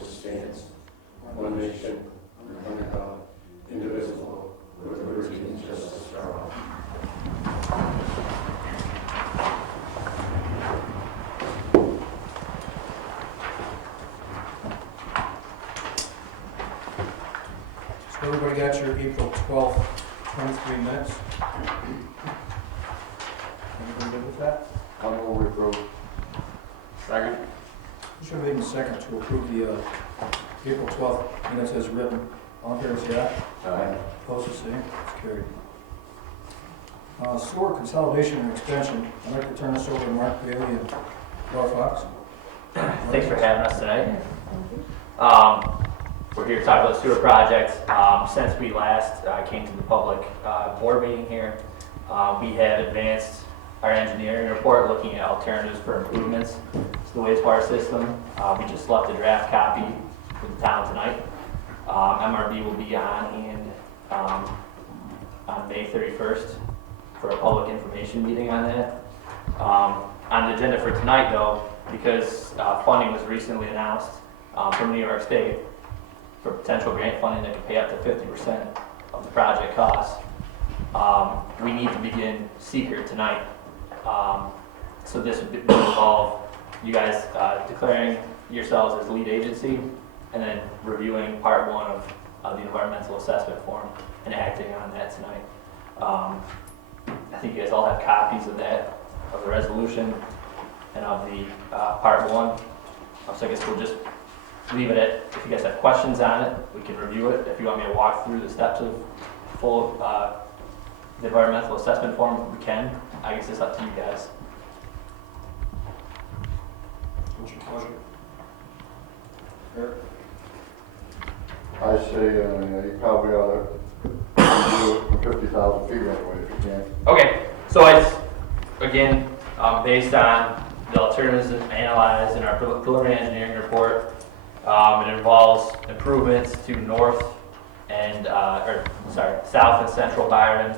which stands, one nation, under God, indivisible, with liberty and justice for all. So everybody got your April 12th, 23 minutes? Everybody good with that? I'm over approve. Second. Motion made in second to approve the April 12th minutes as written. All in favor, say aye. Aye. Opposed, the same. It's carried. Sewer consolidation and extension. I'd like to turn this over to Mark Bailey and Laura Fox. Thanks for having us tonight. We're here to talk about the sewer project. Since we last came to the public board meeting here, we have advanced our engineering report looking at alternatives for improvements to the wastewater system. We just left a draft copy for the town tonight. MRB will be on hand on May 31st for a public information meeting on that. On the agenda for tonight though, because funding was recently announced from New York State for potential grant funding that could pay up to 50% of the project costs, we need to begin SEQR tonight. So this would involve you guys declaring yourselves as lead agency and then reviewing part one of the environmental assessment form and acting on that tonight. I think you guys all have copies of that, of the resolution and of the part one. So I guess we'll just leave it at, if you guys have questions on it, we can review it. If you want me to walk through the steps of full the environmental assessment form, we can. I guess it's up to you guys. What's your pleasure? Eric? I say you probably ought to do it from 50,000 feet anyway if you can. Okay, so it's, again, based on the alternatives analyzed in our preliminary engineering report. It involves improvements to north and, south and central Byron.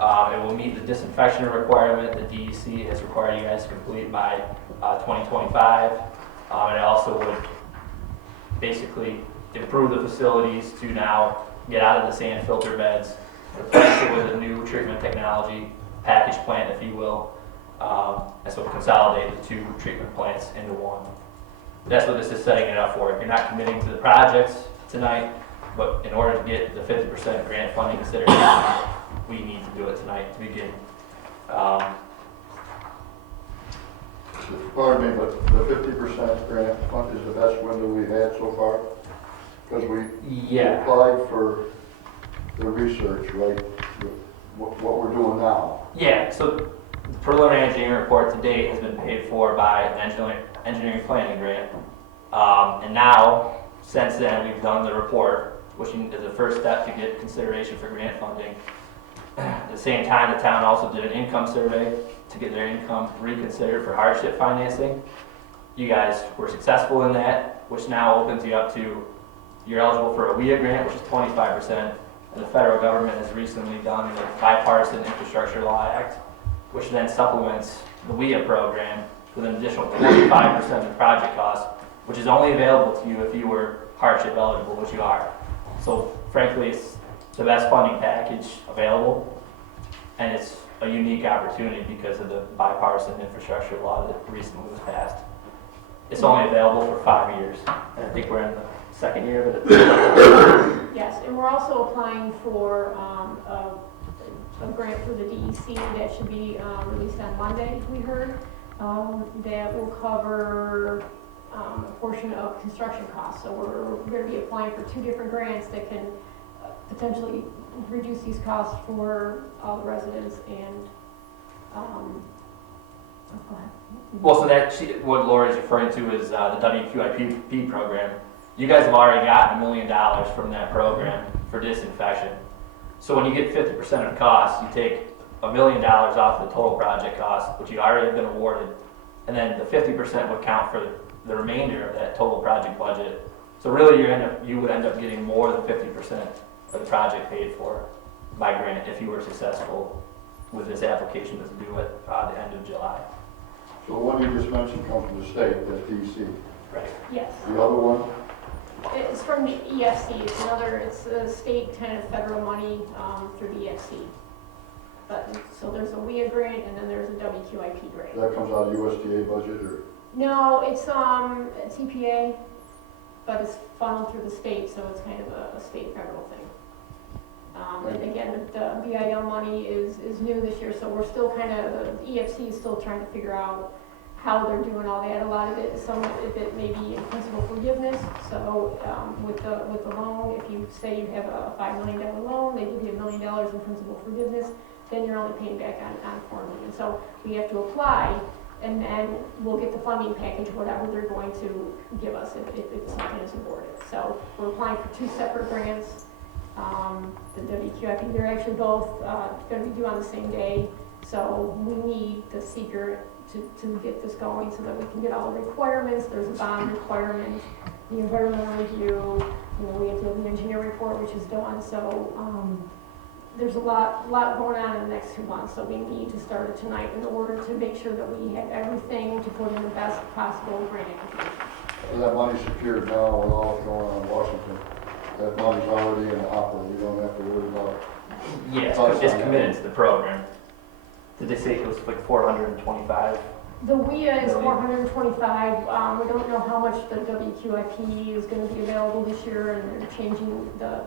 It will meet the disinfection requirement that DEC has required you guys to complete by 2025. It also would basically improve the facilities to now get out of the sand filter beds, replace it with a new treatment technology, package plant if you will, and so consolidate the two treatment plants into one. That's what this is setting it up for. You're not committing to the projects tonight, but in order to get the 50% grant funding consideration, we need to do it tonight to begin. Pardon me, but the 50% grant fund is the best window we've had so far? Because we applied for the research, right? What we're doing now. Yeah, so the preliminary engineering report to date has been paid for by an engineering planning grant. And now, since then, we've done the report, which is the first step to get consideration for grant funding. At the same time, the town also did an income survey to get their income reconsidered for hardship financing. You guys were successful in that, which now opens you up to, you're eligible for a WIA grant, which is 25%, and the federal government has recently done the Bipartisan Infrastructure Law Act, which then supplements the WIA program with an additional 45% of the project cost, which is only available to you if you were hardship eligible, which you are. So frankly, it's the best funding package available, and it's a unique opportunity because of the bipartisan infrastructure law that recently was passed. It's only available for 5 years, and I think we're in the second year of it. Yes, and we're also applying for a grant through the DEC that should be released on Monday, we heard, that will cover a portion of construction costs. So we're going to be applying for 2 different grants that can potentially reduce these costs for all the residents and go ahead. Well, so what Lori's referring to is the WQIP program. You guys have already gotten $1 million from that program for disinfection. So when you get 50% of the cost, you take $1 million off the total project cost, which you already have been awarded, and then the 50% would count for the remainder of that total project budget. So really, you would end up getting more than 50% of the project paid for by grant if you were successful with this application that's due at the end of July. So the one you just mentioned comes from the state, that's DC. Right. Yes. The other one It's from the EFC, it's a state kind of federal money, through the EFC. But, so there's a WIA grant and then there's a WQIP grant. That comes out of USDA budget or? No, it's EPA, but it's funneled through the state, so it's kind of a state federal thing. And again, the BIL money is new this year, so we're still kind of, the EFC is still trying to figure out how they're doing all that. A lot of it, some of it may be in principal forgiveness. So with the loan, if you say you have a $5 million loan, they give you $1 million in principal forgiveness, then you're only paying back on $4 million. So we have to apply, and then we'll get the funding package, whatever they're going to give us if something is awarded. So we're applying for 2 separate grants. The WQIP, they're actually both going to be due on the same day. So we need the SEQR to get this going so that we can get all the requirements. There's a bond requirement, the environmental review, we have to have the engineer report, which is done. So there's a lot going on in the next 2 months. So we need to start it tonight in order to make sure that we have everything to put in the best possible grant application. So that money's secured now with all that's going on in Washington. That money's already in the opera. We don't have to worry about it. Yes, it's committed to the program. Did they say it was like 425? The WIA is Million. 425. We don't know how much the WQIP is going to be available this year, and they're changing the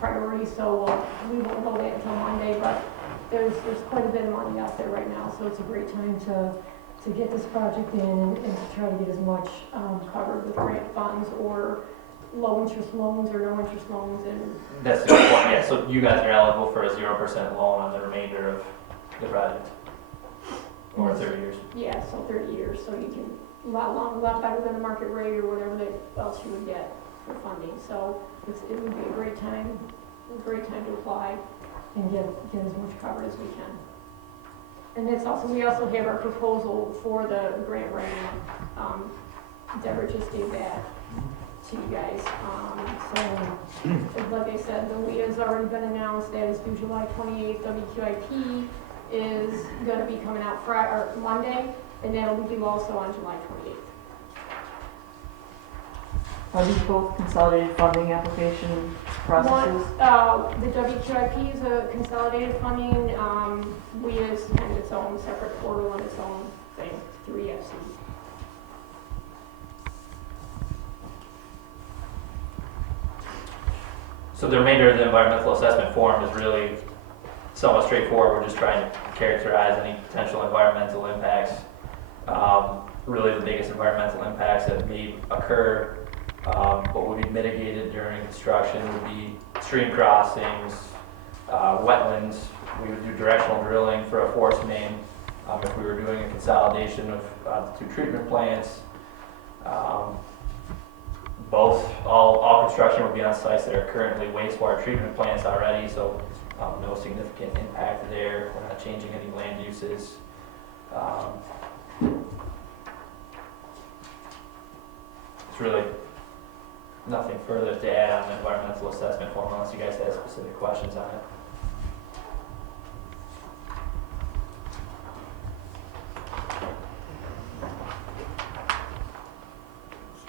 priorities, so we won't know that until Monday, but there's quite a bit of money out there right now, so it's a great time to get this project in and to try to get as much covered with grant funds or low interest loans or no interest loans. And That's the good point, yeah, so you guys are eligible for a 0% loan on the remainder of the project, over 30 years. Yeah, so 30 years, so you can, a lot better than the market rate or whatever else you would get for funding. So it would be a great time to apply and get as much covered as we can. And that's also, we also have our proposal for the grant writing. Deborah just gave that to you guys. So, like I said, the WIA has already been announced. That is due July 28th. WQIP is going to be coming out Friday or Monday, and that'll be due also on July 28th. Are these both consolidated funding application processes? The WQIP is a consolidated funding. WIA is kind of its own separate portal and its own thing through EFC. So the remainder of the environmental assessment form is really somewhat straightforward. We're just trying to characterize any potential environmental impacts. Really the biggest environmental impacts that may occur, what would be mitigated during construction would be stream crossings, wetlands. We would do directional drilling for a force main if we were doing a consolidation of the 2 treatment plants. All construction would be on sites that are currently wastewater treatment plants already, so no significant impact there. We're not changing any land uses. It's really nothing further to add on the environmental assessment form unless you guys have specific questions on it.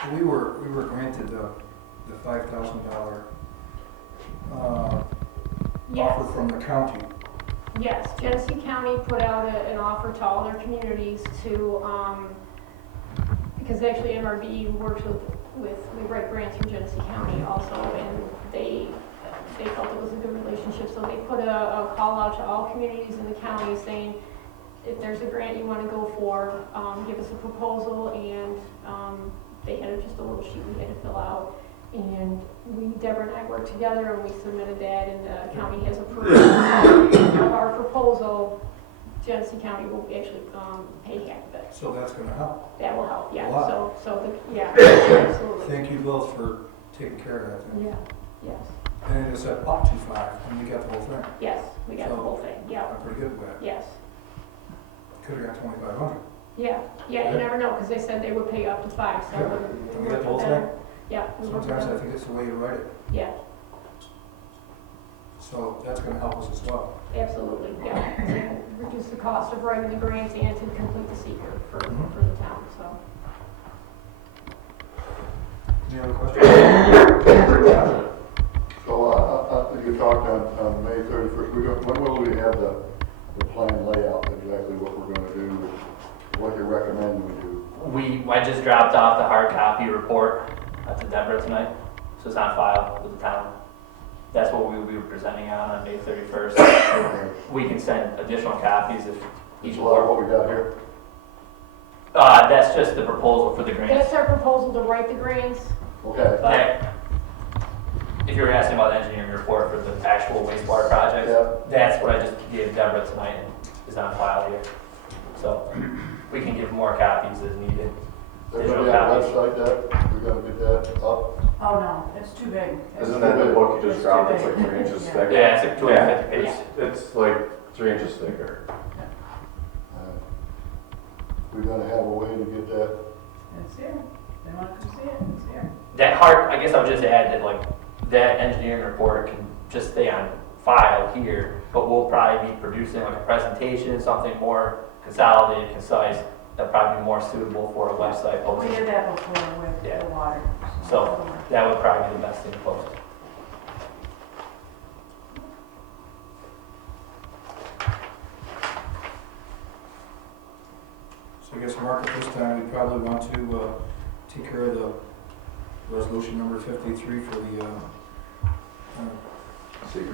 So we were granted the $5,000 Yes. offer from the county. Yes, Genesee County put out an offer to all their communities to, because actually MRB works we write grants for Genesee County also, and they felt it was a good relationship, so they put a call out to all communities in the county saying, if there's a grant you want to go for, give us a proposal, and they had just a little sheet we had to fill out. And Deborah and I worked together and we submitted that, and the county has approved our proposal. Genesee County will actually pay half of it. So that's going to help. That will help, yeah. A lot. Yeah, absolutely. Thank you both for taking care of that thing. Yeah, yes, And it said up to 5, and we got the whole thing. yes, we got the whole thing, yeah, I'm pretty good with that. yes. Could have got 2,500. Yeah, you never know, because they said they would pay up to 5, so. Yeah. we We got the whole worked with thing. them. Yeah. we worked with Sometimes them. I think it's the way you write it. Yeah, So that's going to help us as well. absolutely, yeah. To reduce the cost of writing the grants and to complete the SEQR for the town, so. Any other questions? So, you talked on May 31st, when will we have the plan layout, exactly what we're gonna do, what you recommend we do? I just dropped off the hard copy report to Dept tonight, so it's on file with the town. That's what we will be presenting on May 31st. We can send additional copies if each It's a lot of board. what we got here. That's just the proposal for the grants. That's our proposal to write the grants. Okay. If you were asking about the engineering report for the actual wastewater project, Yeah. that's what I just gave Dept tonight and is on file here. So we can give more copies as needed. They're gonna be on the website, that, we're gonna get that up. Oh, no, it's too big. Isn't that the book you just dropped, it's like 3 inches Yeah. thick? Yeah, it's like 250 pages. It's like 3 inches thicker. We're gonna have a way to get that. It's here. They want to come see it, it's here. That hard, I guess I would just add that like, that engineering report can just stay on file here, but we'll probably be producing like a presentation, something more consolidated, concise, that'll probably be more suitable for a website We posting. did that before with Yeah. the water. So that would probably be the best thing to post. So I guess, Mark, at this time, we probably want to take care of the resolution number 53 for the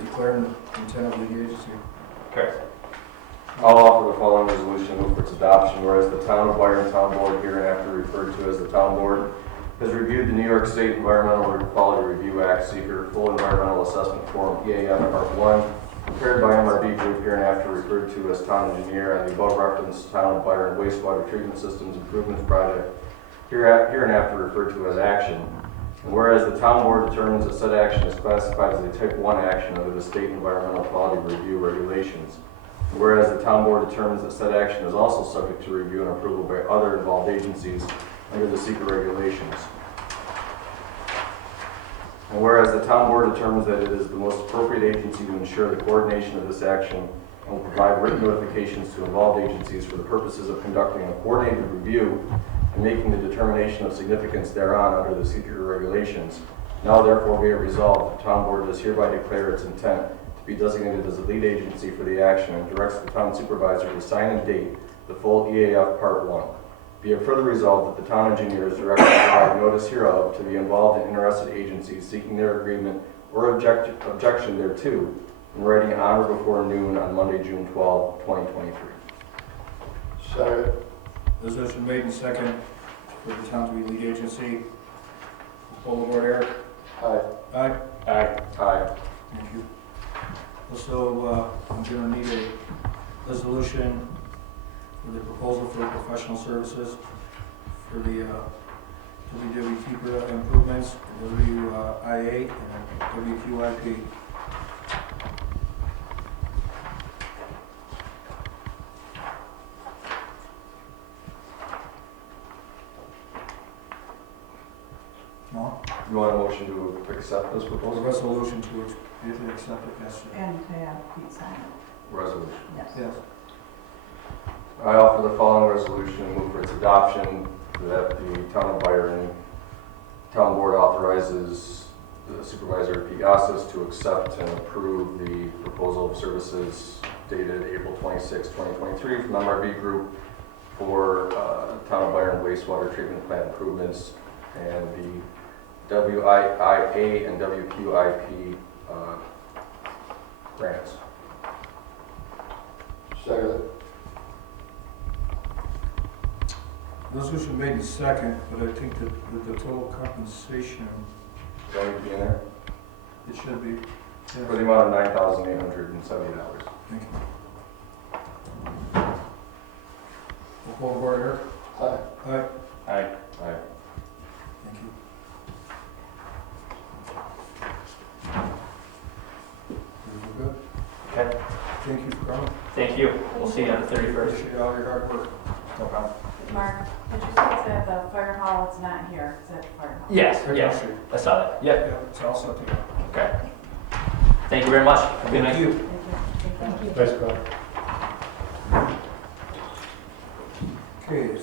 declaring intent of lead agency. Correct. I'll offer the following resolution, move for its adoption, whereas the Town of Byron Town Board, hereinafter referred to as the Town Board, has reviewed the New York State Environmental Air Quality Review Act SEQR Full Environmental Assessment Form EAF Part 1, prepared by MRB Group, hereinafter referred to as Town Engineer, on the above referenced Town of Byron Wastewater Treatment Systems Improvements Project, hereinafter referred to as action. And whereas the Town Board determines that said action is classified as a Type 1 action under the State Environmental Quality Review Regulations. And whereas the Town Board determines that said action is also subject to review and approval by other involved agencies under the SEQR regulations. And whereas the Town Board determines that it is the most appropriate agency to ensure the coordination of this action and will provide written notifications to involved agencies for the purposes of conducting a coordinated review and making the determination of significance thereon under the SEQR regulations. Now therefore be it resolved, the Town Board does hereby declare its intent to be designated as the lead agency for the action and directs the Town Supervisor to sign and date the full EAF Part 1. Be it further resolved that the Town Engineer is directed to provide notice hereof to the involved and interested agencies seeking their agreement or objection thereto in writing on or before noon on Monday, June 12, 2023. Second. Resolution made and second for the town to be lead agency. Poll the board, Eric. Aye. Aye. Aye. Aye. Thank you. Also, I'm going to need a resolution for the proposal for professional services for the WWT improvements, WIA and WQIP. No? You want a motion to accept this A proposal? resolution to accept it, yes, sir. And to have Pete sign it. Resolution. Yes. Yes. I offer the following resolution, move for its adoption, that the Town of Byron Town Board authorizes the Supervisor Pigasus to accept and approve the proposal of services dated April 26, 2023 from MRB Group for Town of Byron wastewater treatment plant improvements and the WIA and WQIP grants. Second. Resolution made in second, but I think that the total compensation, Going to be in there it should be. for the amount of $9,870. Thank you. We'll call the board, Eric. Aye. Aye. Aye. Aye. Thank you. We're good. Okay. Thank you for coming. Thank you. We'll see you on the 31st. Appreciate all your hard work. No problem. Mark, did you say it's at the fire hall? It's not here, it's at the fire hall. Yes, Right yes. down the street. I saw that. Yep. Yeah, it's all set to go. Okay. Thank you very much. Have a good night. Thank you. Thank you. Thanks, Scott. Okay,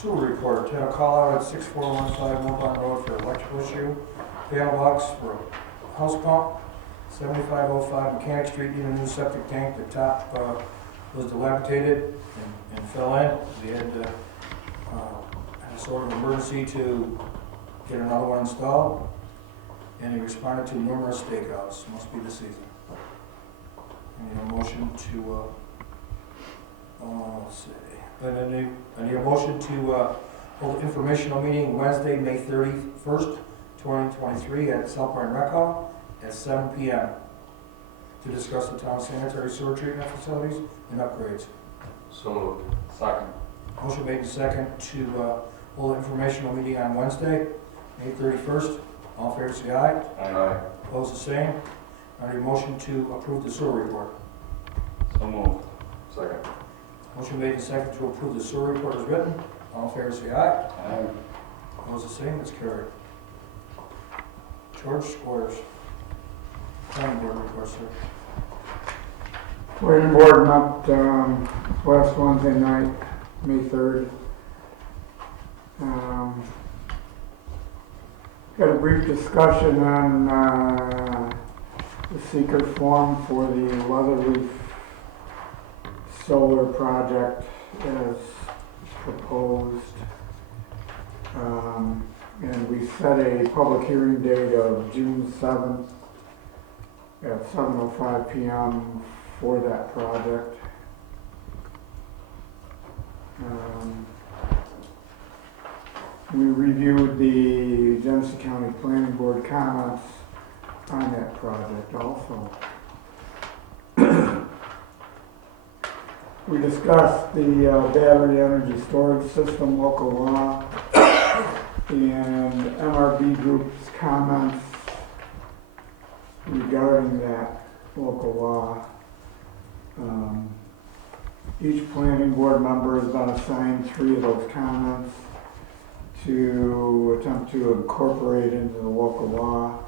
Sewer report, had a call out at 6415 Wilbon Road for electrical issue. Panel box for a house pump. 7505 Mechanic Street, need a new septic tank. The top was dilapidated and fell in. We had a sort of emergency to get another one installed. And he responded to numerous stakeouts. Must be the season. I need a motion to, let's see. I need a motion to hold an informational meeting Wednesday, May 31st, 2023 at South Byron Rec Hall at 7 p.m. to discuss the town's sanitary sewer treatment facilities and upgrades. So moved. Second. Motion made and second to hold an informational meeting on Wednesday, May 31st. All in favor, say aye. Aye. Opposed, the same. I need a motion to approve the sewer report. So moved. Second. Motion made and second to approve the sewer report as written. All in favor, say aye. Aye. Opposed, the same. It's carried. George Squires. Planning board report, sir. Planning board met last Wednesday night, May 3rd. Got a brief discussion on the SEQR form for the Leatherleaf solar project as proposed. And we set a public hearing date of June 7th at 7:05 p.m. for that project. We reviewed the Genesee County Planning Board comments on that project also. We discussed the battery energy storage system local law and MRB Group's comments regarding that local law. Each planning board member has been assigned 3 of those comments to attempt to incorporate into the local law.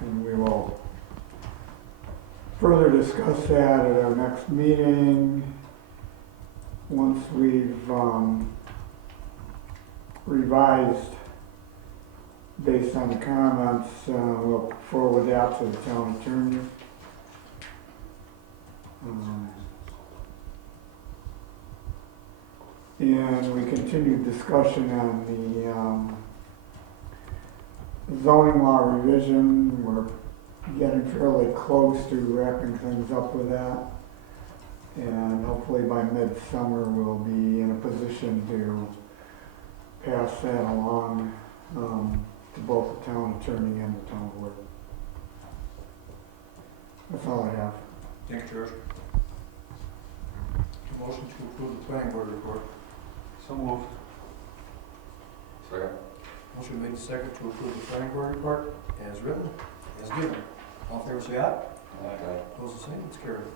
And we will further discuss that at our next meeting. Once we've revised based on the comments, we'll forward that to the town attorney. And we continued discussion on the zoning law revision. We're getting fairly close to wrapping things up with that. And hopefully by midsummer we'll be in a position to pass that along to both the town attorney and the town board. That's all I have. Thank you, George. Motion to approve the planning board report. So moved. Second. Motion made and second to approve the planning board report as written, as given. All in favor, say aye. Aye. Opposed, the same. It's carried.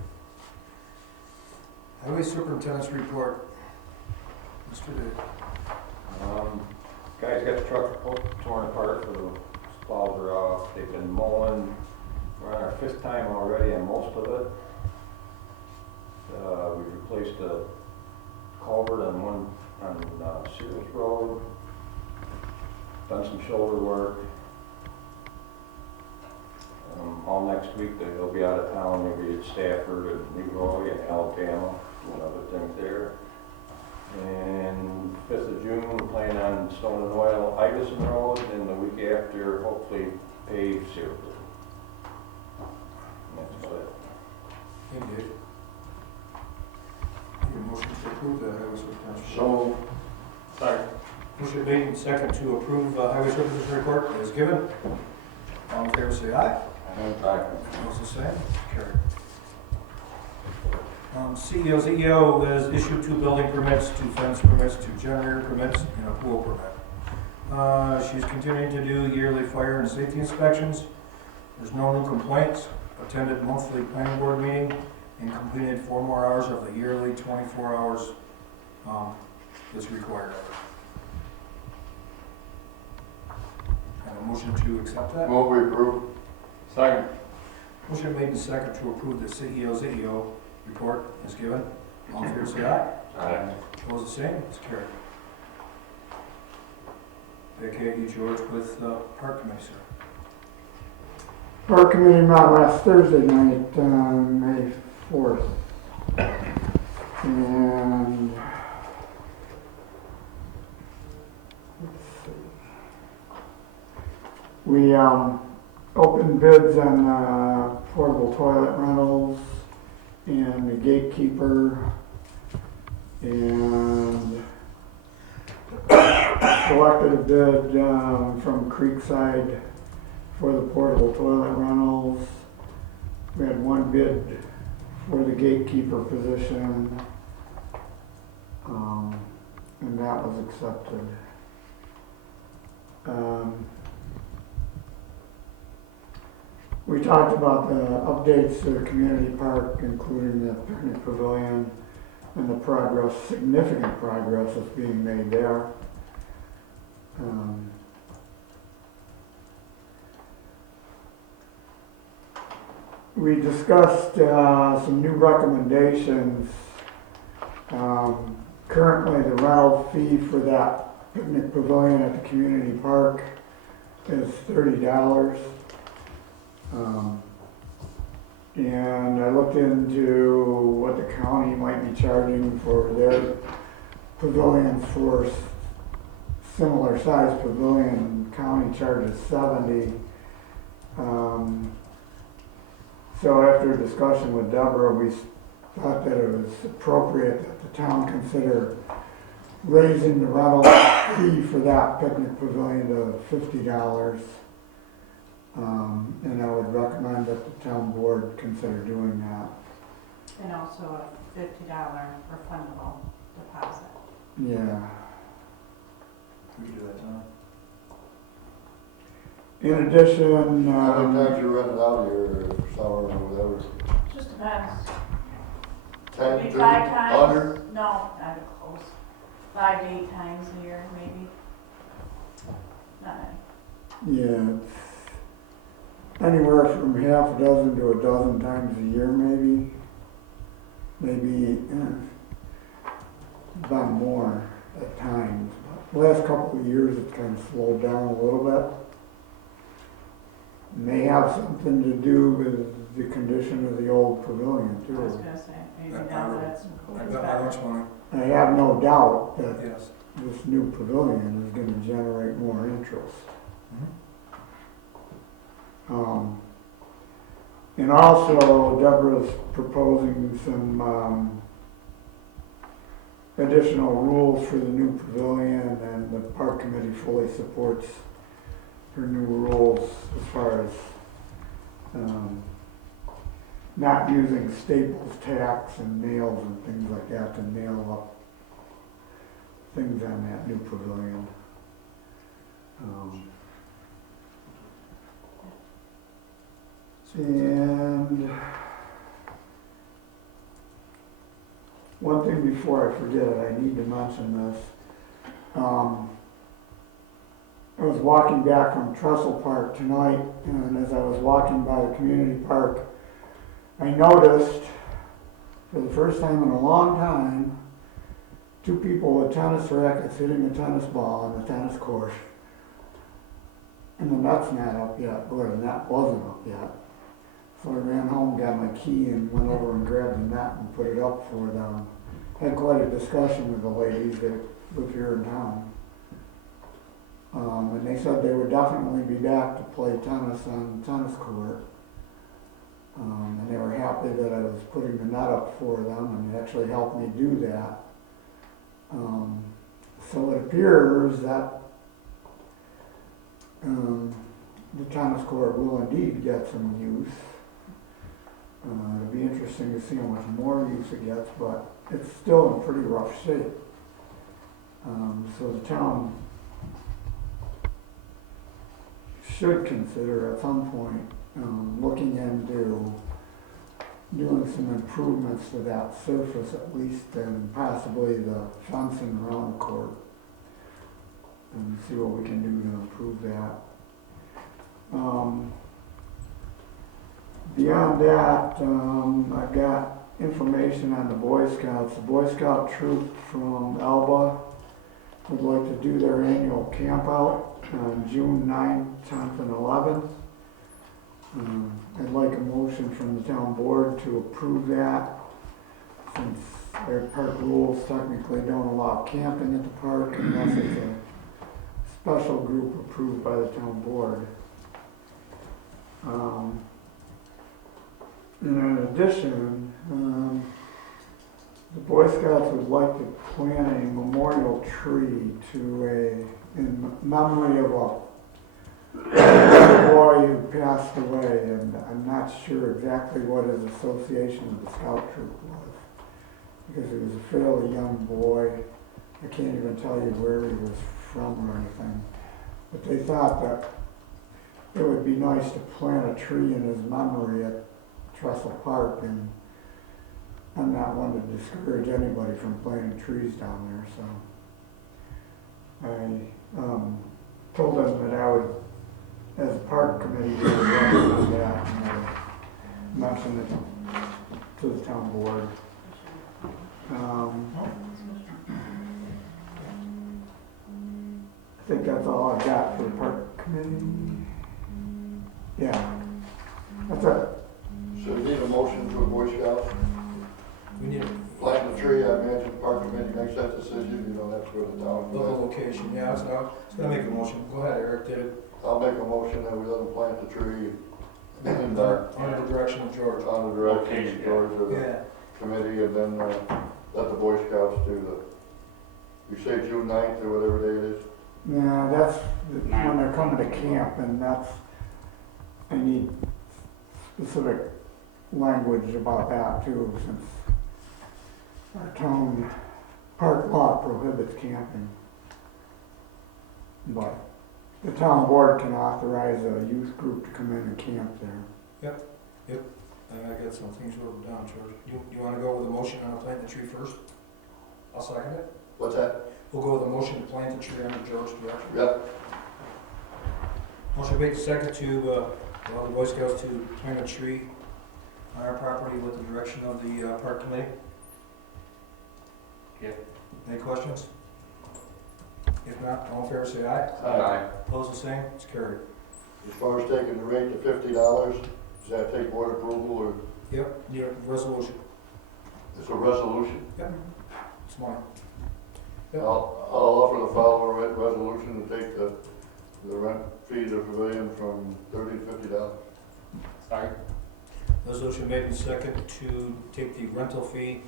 Highway superintendent's report. Mr. Day. Guys got the truck torn apart, so the plows are off. They've been mowing. We're on our 5th time already on most of it. We replaced a culvert on Sears Road. Done some shoulder work. All next week they'll be out of town, maybe at Stafford and Leroy and Alabama, doing other things there. And 5th of June, we're planning on stone and oil Iverson Road, and the week after, hopefully pave Sears Road. And that's about it. Thank you, Dave. Need a motion to approve the highway superintendent's report. So, Second. Motion made and second to approve highway superintendent's report as given. All in favor, say aye. Aye. Opposed, the same. Carried. ZEO has issued 2 building permits, 2 fence permits, 2 generator permits, and a pool permit. She's continuing to do yearly fire and safety inspections. There's no new complaints. Attended monthly planning board meeting and completed 4 more hours of the yearly 24 hours that's required. Have a motion to accept that? move we approve. Second. Motion made and second to approve the ZEO report as given. All in favor, say aye. Aye. Opposed, the same, it's carried. Okay, George with Park Committee, sir. Park Committee met last Thursday night, May 4th. And let's see. We opened bids on portable toilet rentals and the gatekeeper, and selected a bid from Creekside for the portable toilet rentals. We had one bid for the gatekeeper position, and that was accepted. We talked about the updates to the community park, including the picnic pavilion, and the progress, significant progress that's being made there. We discussed some new recommendations. Currently, the rental fee for that picnic pavilion at the community park is $30. And I looked into what the county might be charging for their pavilions. For similar size pavilion, county charges $70. So after a discussion with Deborah, we thought that it was appropriate that the town consider raising the rental fee for that picnic pavilion to $50. And I would recommend that the town board consider doing that. And also a $50 refundable deposit. Yeah. We can do that tonight. In addition, How many times you rented out your summer or whatever? Just depends. 10, Maybe 30, 5 times. 100? No, not even close. 5 to 8 times a year, maybe. Not many. yeah, it's anywhere from half a dozen to a dozen times a year, maybe. Maybe about more at times. But the last couple of years, it's kind of slowed down a little bit. May have something to do with the condition of the old pavilion I was too. gonna say, maybe now that it's I it's got my better. lunch money, I have no doubt that yes. this new pavilion is gonna generate more interest. And also Deborah's proposing some additional rules for the new pavilion, and the park committee fully supports her new rules as far as not using staples, tacks, and nails and things like that to nail up things on that new pavilion. And one thing before I forget it, I need to mention this. I was walking back from Trestle Park tonight, and as I was walking by the community park, I noticed for the first time in a long time, 2 people with tennis rackets hitting a tennis ball on the tennis court. And the net's not up yet, or the net wasn't up yet. So I ran home, got my key, and went over and grabbed the net and put it up for them. Had quite a discussion with the ladies that live here in town. And they said they would definitely be back to play tennis on the tennis court. And they were happy that I was putting the net up for them, and it actually helped me do that. So it appears that the tennis court will indeed get some use. It'll be interesting to see how much more use it gets, but it's still in pretty rough shape. So the town should consider at some point looking into doing some improvements to that surface at least, and possibly the fencing around the court, and see what we can do to improve that. Beyond that, I've got information on the Boy Scouts. The Boy Scout troop from Elba would like to do their annual camp out on June 9th, 10th, and 11th. I'd like a motion from the town board to approve that, since their park rules technically don't allow camping at the park unless it's a special group approved by the town board. In addition, the Boy Scouts would like to plant a memorial tree in memory of a boy who passed away, and I'm not sure exactly what his association with the scout troop was, because he was a fairly young boy. I can't even tell you where he was from or anything, but they thought that it would be nice to plant a tree in his memory at Trestle Park, and I'm not one to discourage anybody from planting trees down there, so I told them that I would, as a park committee, we would recommend that, and I mentioned it to the town board. I think that's all I've got for the park committee. Yeah, that's it. So we need a motion for the Boy Scouts. We need Plant the tree, I imagine park committee makes that decision, that's where the town. the location, yeah, it's gonna make a motion. Go ahead, Eric, did it I'll make a motion that we let them plant the tree under the direction of George. on the direction of George or the Yeah, committee, and then let the Boy Scouts do you say June 9th or whatever day it is? Yeah, that's when they're coming to camp, and I need specific language about that too, since our town park law prohibits camping. But the town board can authorize a youth group to come in and camp there. I got some things wrote down, George. You wanna go with a motion on planting the tree first? I'll second it. What's that? We'll go with a motion to plant the tree under George's direction. Yep. Motion made second to allow the Boy Scouts to plant a tree on our property with the direction of the park committee. Yep. Any questions? If not, all in favor say aye. Aye. Opposed the same, it's carried. As far as taking the rate to $50, does that take board approval or Yep, need a resolution. it's a resolution? It's mine. Yep. I'll offer the following resolution to take the rent fee to the pavilion from $30 to $50. Sorry? Resolution made in second to take the rental fee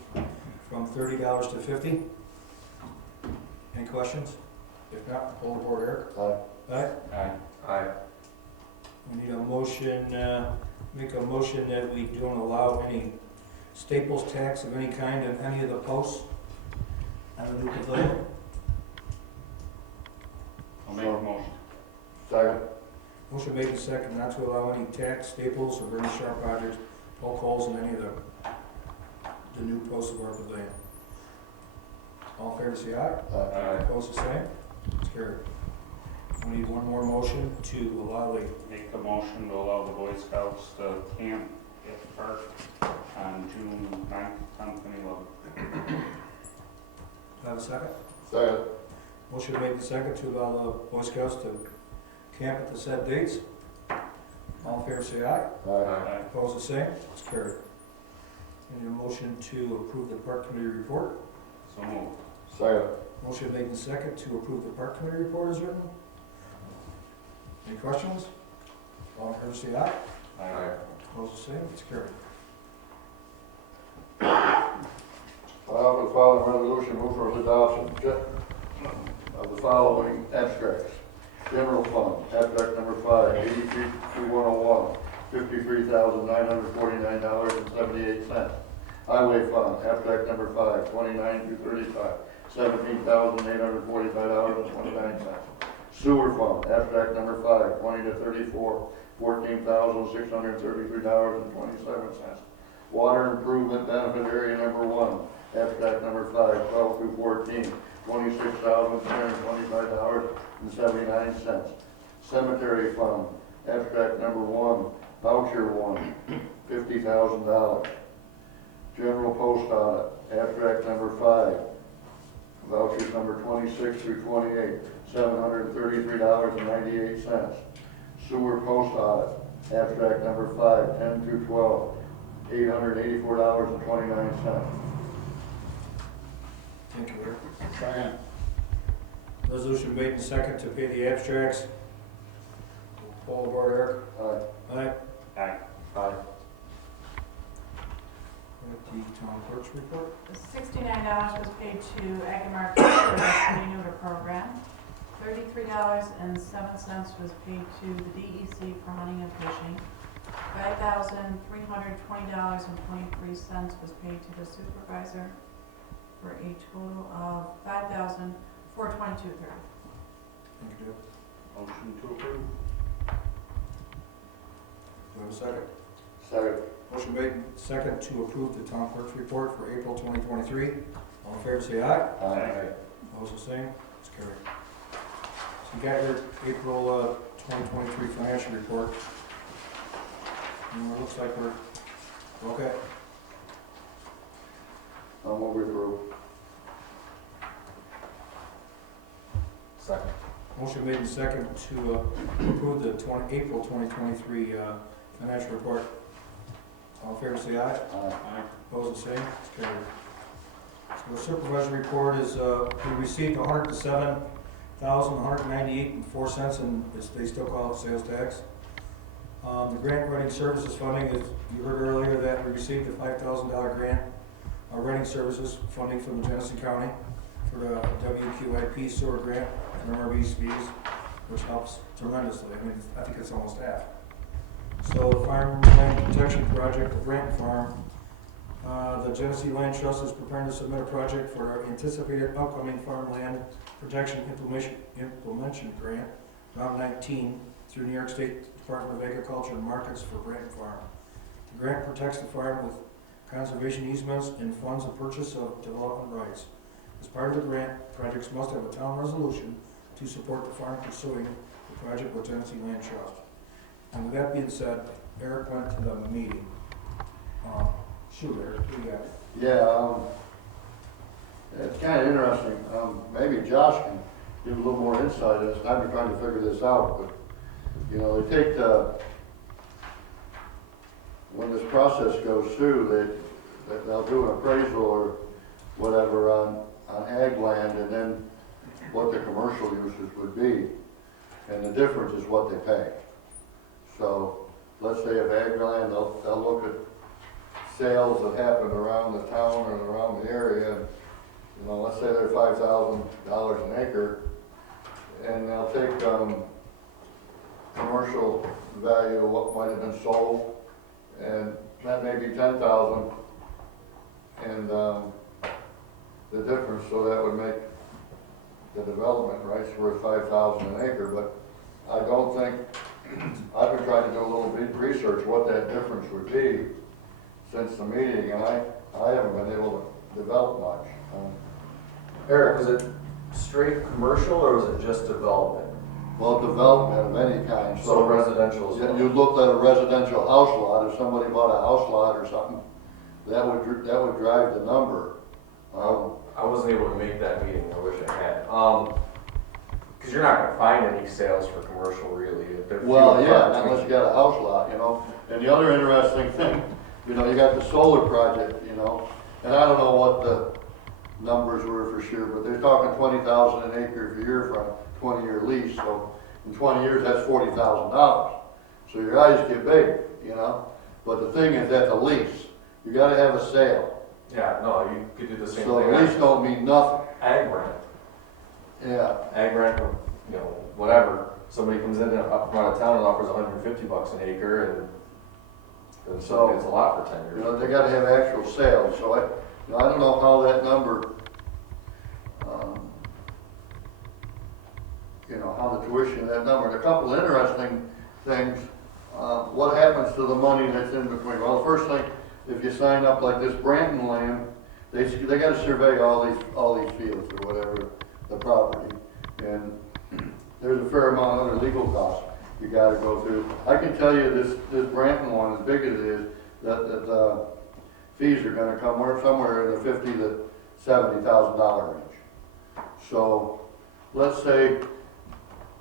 from $30 to $50. Any questions? If not, hold the board, Eric. Aye. Aye. Aye. Aye. We need a motion, make a motion that we don't allow any staples tax of any kind on any of the posts on the new pavilion. I'll make a motion. Second. Motion made in second not to allow any tax, staples, or very sharp objects, poke holes in any of the new posts of our pavilion. All in favor say aye. Aye. Opposed the same? It's carried. We need one more motion to allow the, Make a motion to allow the Boy Scouts to camp at the park on June 9th, 10th, and 11th. do I have a second? Second. Motion made in second to allow the Boy Scouts to camp at the said dates. All in favor say aye. Aye. Opposed the same? It's carried. We need a motion to approve the park committee report. So moved. Second. Motion made in second to approve the park committee report as written. Any questions? All in favor say aye. Aye. Opposed the same? It's carried. I offer the following resolution, move for adoption of the following abstracts. General Fund, abstract number 5, 83-2101, $53,949.78. Highway Fund, abstract number 5, 29-35, $17,845.29. Sewer Fund, abstract number 5, 20-34, $14,633.27. Water Improvement Benefit Area number 1, abstract number 5, 12-14, $26,325.79. Cemetery Fund, abstract number 1, voucher 1, $50,000. general post audit, abstract number 5, vouchers number 26 through 28, $733.98. Sewer post audit, abstract number 5, 10 through 12, $884.29. Thank you, Eric. Second. Resolution made and second to pay the abstracts. Poll board, Eric. Aye. Aye. Aye. Aye. At the town clerk's report. $69 was paid to Agamar for the neuter program. $33.07 was paid to the DEC for hunting and fishing. $5,320.23 was paid to the supervisor for a total of $5,422.30. Thank you, Deb. Motion to approve. Do I have a second? Second. Motion made and second to approve the town clerk's report for April 2023. All in favor, say aye. Aye. Opposed, the same. It's carried. So you got your April 2023 financial report. And it looks like we're okay. I'll move it through. Second. Motion made and second to approve the April 2023 financial report. All in favor, say aye. Aye. Opposed, the same. It's carried. So the supervisor report is, we received $107,198.04, and they still call it sales tax. The grant writing services funding is, you heard earlier that we received a $5,000 grant, writing services funding from the Genesee County for the WQIP sewer grant and MRB's fees, which helps tremendously. I mean, I think it's almost half. So the Farmland Protection Project, the Branton Farm, the Genesee Land Trust is preparing to submit a project for our anticipated upcoming Farmland Protection Implementation Grant, round 19, through New York State Department of Agriculture and Markets for Branton Farm. The grant protects the farm with conservation easements and funds the purchase of development rights. As part of the grant, projects must have a town resolution to support the farm pursuing the project with Genesee Land Trust. And with that being said, Eric went to the meeting. Shoot, Eric, what do you got? Yeah, it's kind of interesting. Maybe Josh can give a little more insight as I've been trying to figure this out, but, you know, they take when this process goes through, they'll do an appraisal or whatever on ag land and then what the commercial uses would be. And the difference is what they pay. So let's say if ag land, they'll look at sales that happen around the town and around the area. You know, let's say they're $5,000 an acre, and they'll take commercial value of what might have been sold, and that may be $10,000, and the difference, so that would make the development rights worth $5,000 an acre. But I don't think, I've been trying to do a little bit research what that difference would be since the meeting, and I haven't been able to develop much. Eric, was it straight commercial or was it just development? Well, development of any kind. So residential as well? You looked at a residential house lot, if somebody bought a house lot or something, that would drive the number. I wasn't able to make that meeting, I wish I had. Because you're not going to find any sales for commercial really. Well, yeah, unless you got a house lot, you know. And the other interesting thing, you know, you got the solar project, you know, and I don't know what the numbers were for sure, but they're talking $20,000 an acre a year for a 20-year lease. So in 20 years, that's $40,000. So your eyes get big, you know. But the thing is, that's a lease. You got to have a sale. Yeah, no, you could do the same So thing. the lease don't mean nothing. Ag rent. Yeah. Ag rent, or, you know, whatever. Somebody comes in up from out of town and offers $150 an acre, and so it's a lot for 10 years. You know, they got to have actual sales. So I don't know how that number, you know, how the tuition, that number. And a couple of interesting things. What happens to the money that's in between? Well, the first thing, if you sign up like this Branton land, they got to survey all these fields or whatever, the property, and there's a fair amount of other legal costs you got to go through. I can tell you this Branton one, as big as it is, that fees are gonna come somewhere in the $50,000 to $70,000 range. So, let's say you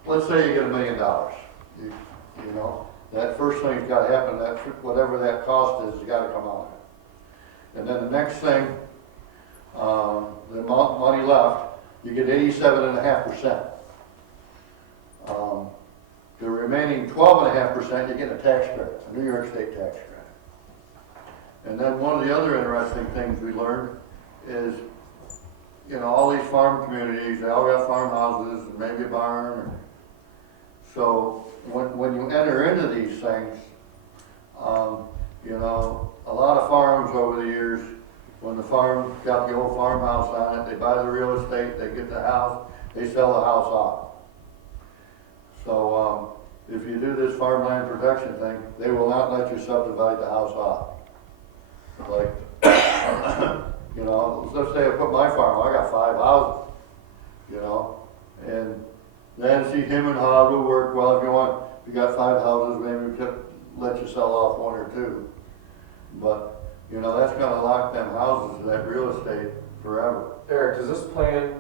get $1 million. You know, that first thing's gotta happen, that, whatever that cost is, gotta come out of it. And then the next thing, the amount of money left, you get 87.5%. The remaining 12.5%, you get a tax credit, a New York State tax credit. And then one of the other interesting things we learned is, you know, all these farm communities, they all got farmhouses and maybe a barn. So when you enter into these things, you know, a lot of farms over the years, when the farm got the old farmhouse on it, they buy the real estate, they get the house, they sell the house off. So if you do this farmland protection thing, they will not let you subdivide the house off. Like, you know, let's say I put my farm, I got 5 houses, you know, and Nancy, him and Hod will work, well, if you want, if you got 5 houses, maybe we could let you sell off 1 or 2. But, you know, that's gonna lock them houses, that real estate forever. Eric, does this plan,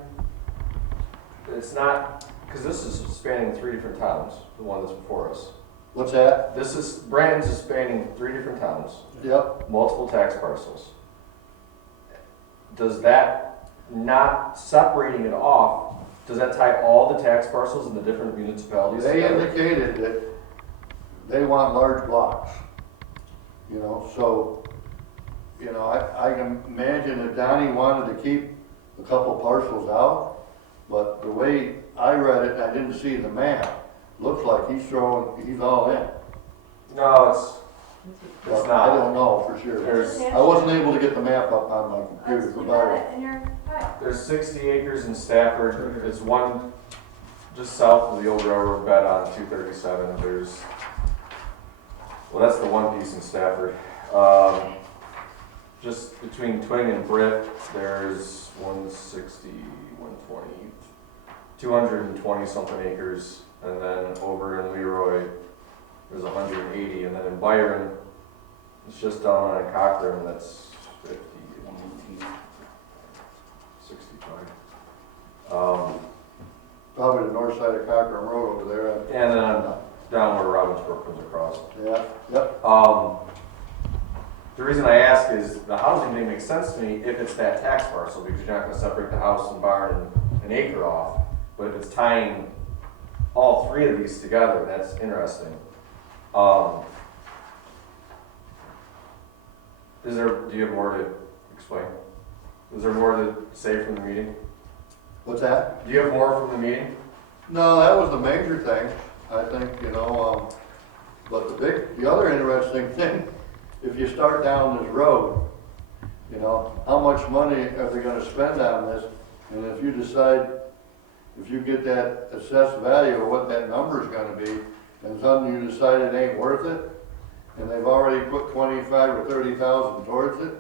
it's not, because this is spanning 3 different towns, the one that's before us. What's that? This is, Branton's is spanning 3 different towns, Yep. multiple tax parcels. Does that, not separating it off, does that tie all the tax parcels in the different municipalities They together? indicated that they want large blocks, you know, so, you know, I can imagine that Donnie wanted to keep a couple parcels out, but the way I read it, I didn't see the map, looks like he's all in. No, it's But not. I don't know for sure. There's, I wasn't able to get the map up on my computer for You got Byron. it in your file. there's 60 acres in Stafford. It's one just south of the old railroad bed on 237. There's, well, that's the one piece in Stafford. Just between Twing and Britt, there's 160, 120, 220 something acres. And then over in Leroy, there's 180. And then in Byron, it's just down on Cochrane, that's 50, 65. Probably the north side of Cochrane Road over there. And then down where Robbinsbrook comes across. Yeah, yep. The reason I ask is the housing thing makes sense to me if it's that tax parcel, because you're not gonna separate the house and barn and an acre off. But if it's tying all 3 of these together, that's interesting. Do you have more to explain? Is there more to say from the meeting? What's that? Do you have more from the meeting? No, that was the major thing, I think, you know, but the other interesting thing, if you start down this road, you know, how much money are they gonna spend on this? And if you decide, if you get that assessed value of what that number's gonna be, and suddenly you decide it ain't worth it, and they've already put 25 or 30,000 towards it,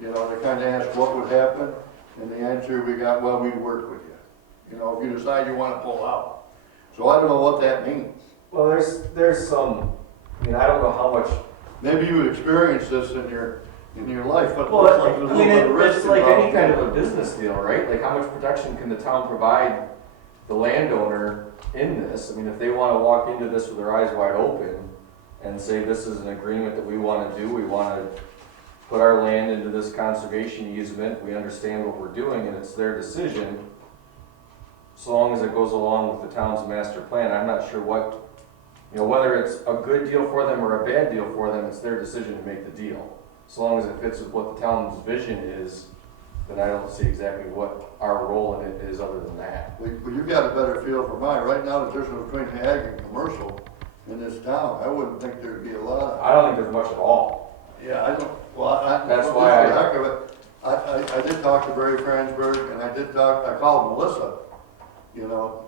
you know, they kinda asked what would happen, and the answer we got, well, we'd work with you. You know, if you decide you wanna pull out. So I don't know what that means. Well, there's some, I mean, I don't know how much. Maybe you would experience this in your life, but it Well, looks like there's a little bit of risk it's like any involved. kind of a business deal, right? Like, how much protection can the town provide the landowner in this? I mean, if they want to walk into this with their eyes wide open and say, this is an agreement that we want to do, we want to put our land into this conservation easement, we understand what we're doing, and it's their decision, so long as it goes along with the town's master plan. I'm not sure what, you know, whether it's a good deal for them or a bad deal for them, it's their decision to make the deal. So long as it fits with what the town's vision is, then I don't see exactly what our role in it is other than that. Well, you've got a better feel for mine. Right now, the difference between ag and commercial in this town, I wouldn't think there'd be a lot of. I don't think there's much at all. Yeah, I don't, well, That's why the heck of it, I did talk to Barry Fransberg, and I called Melissa, you know,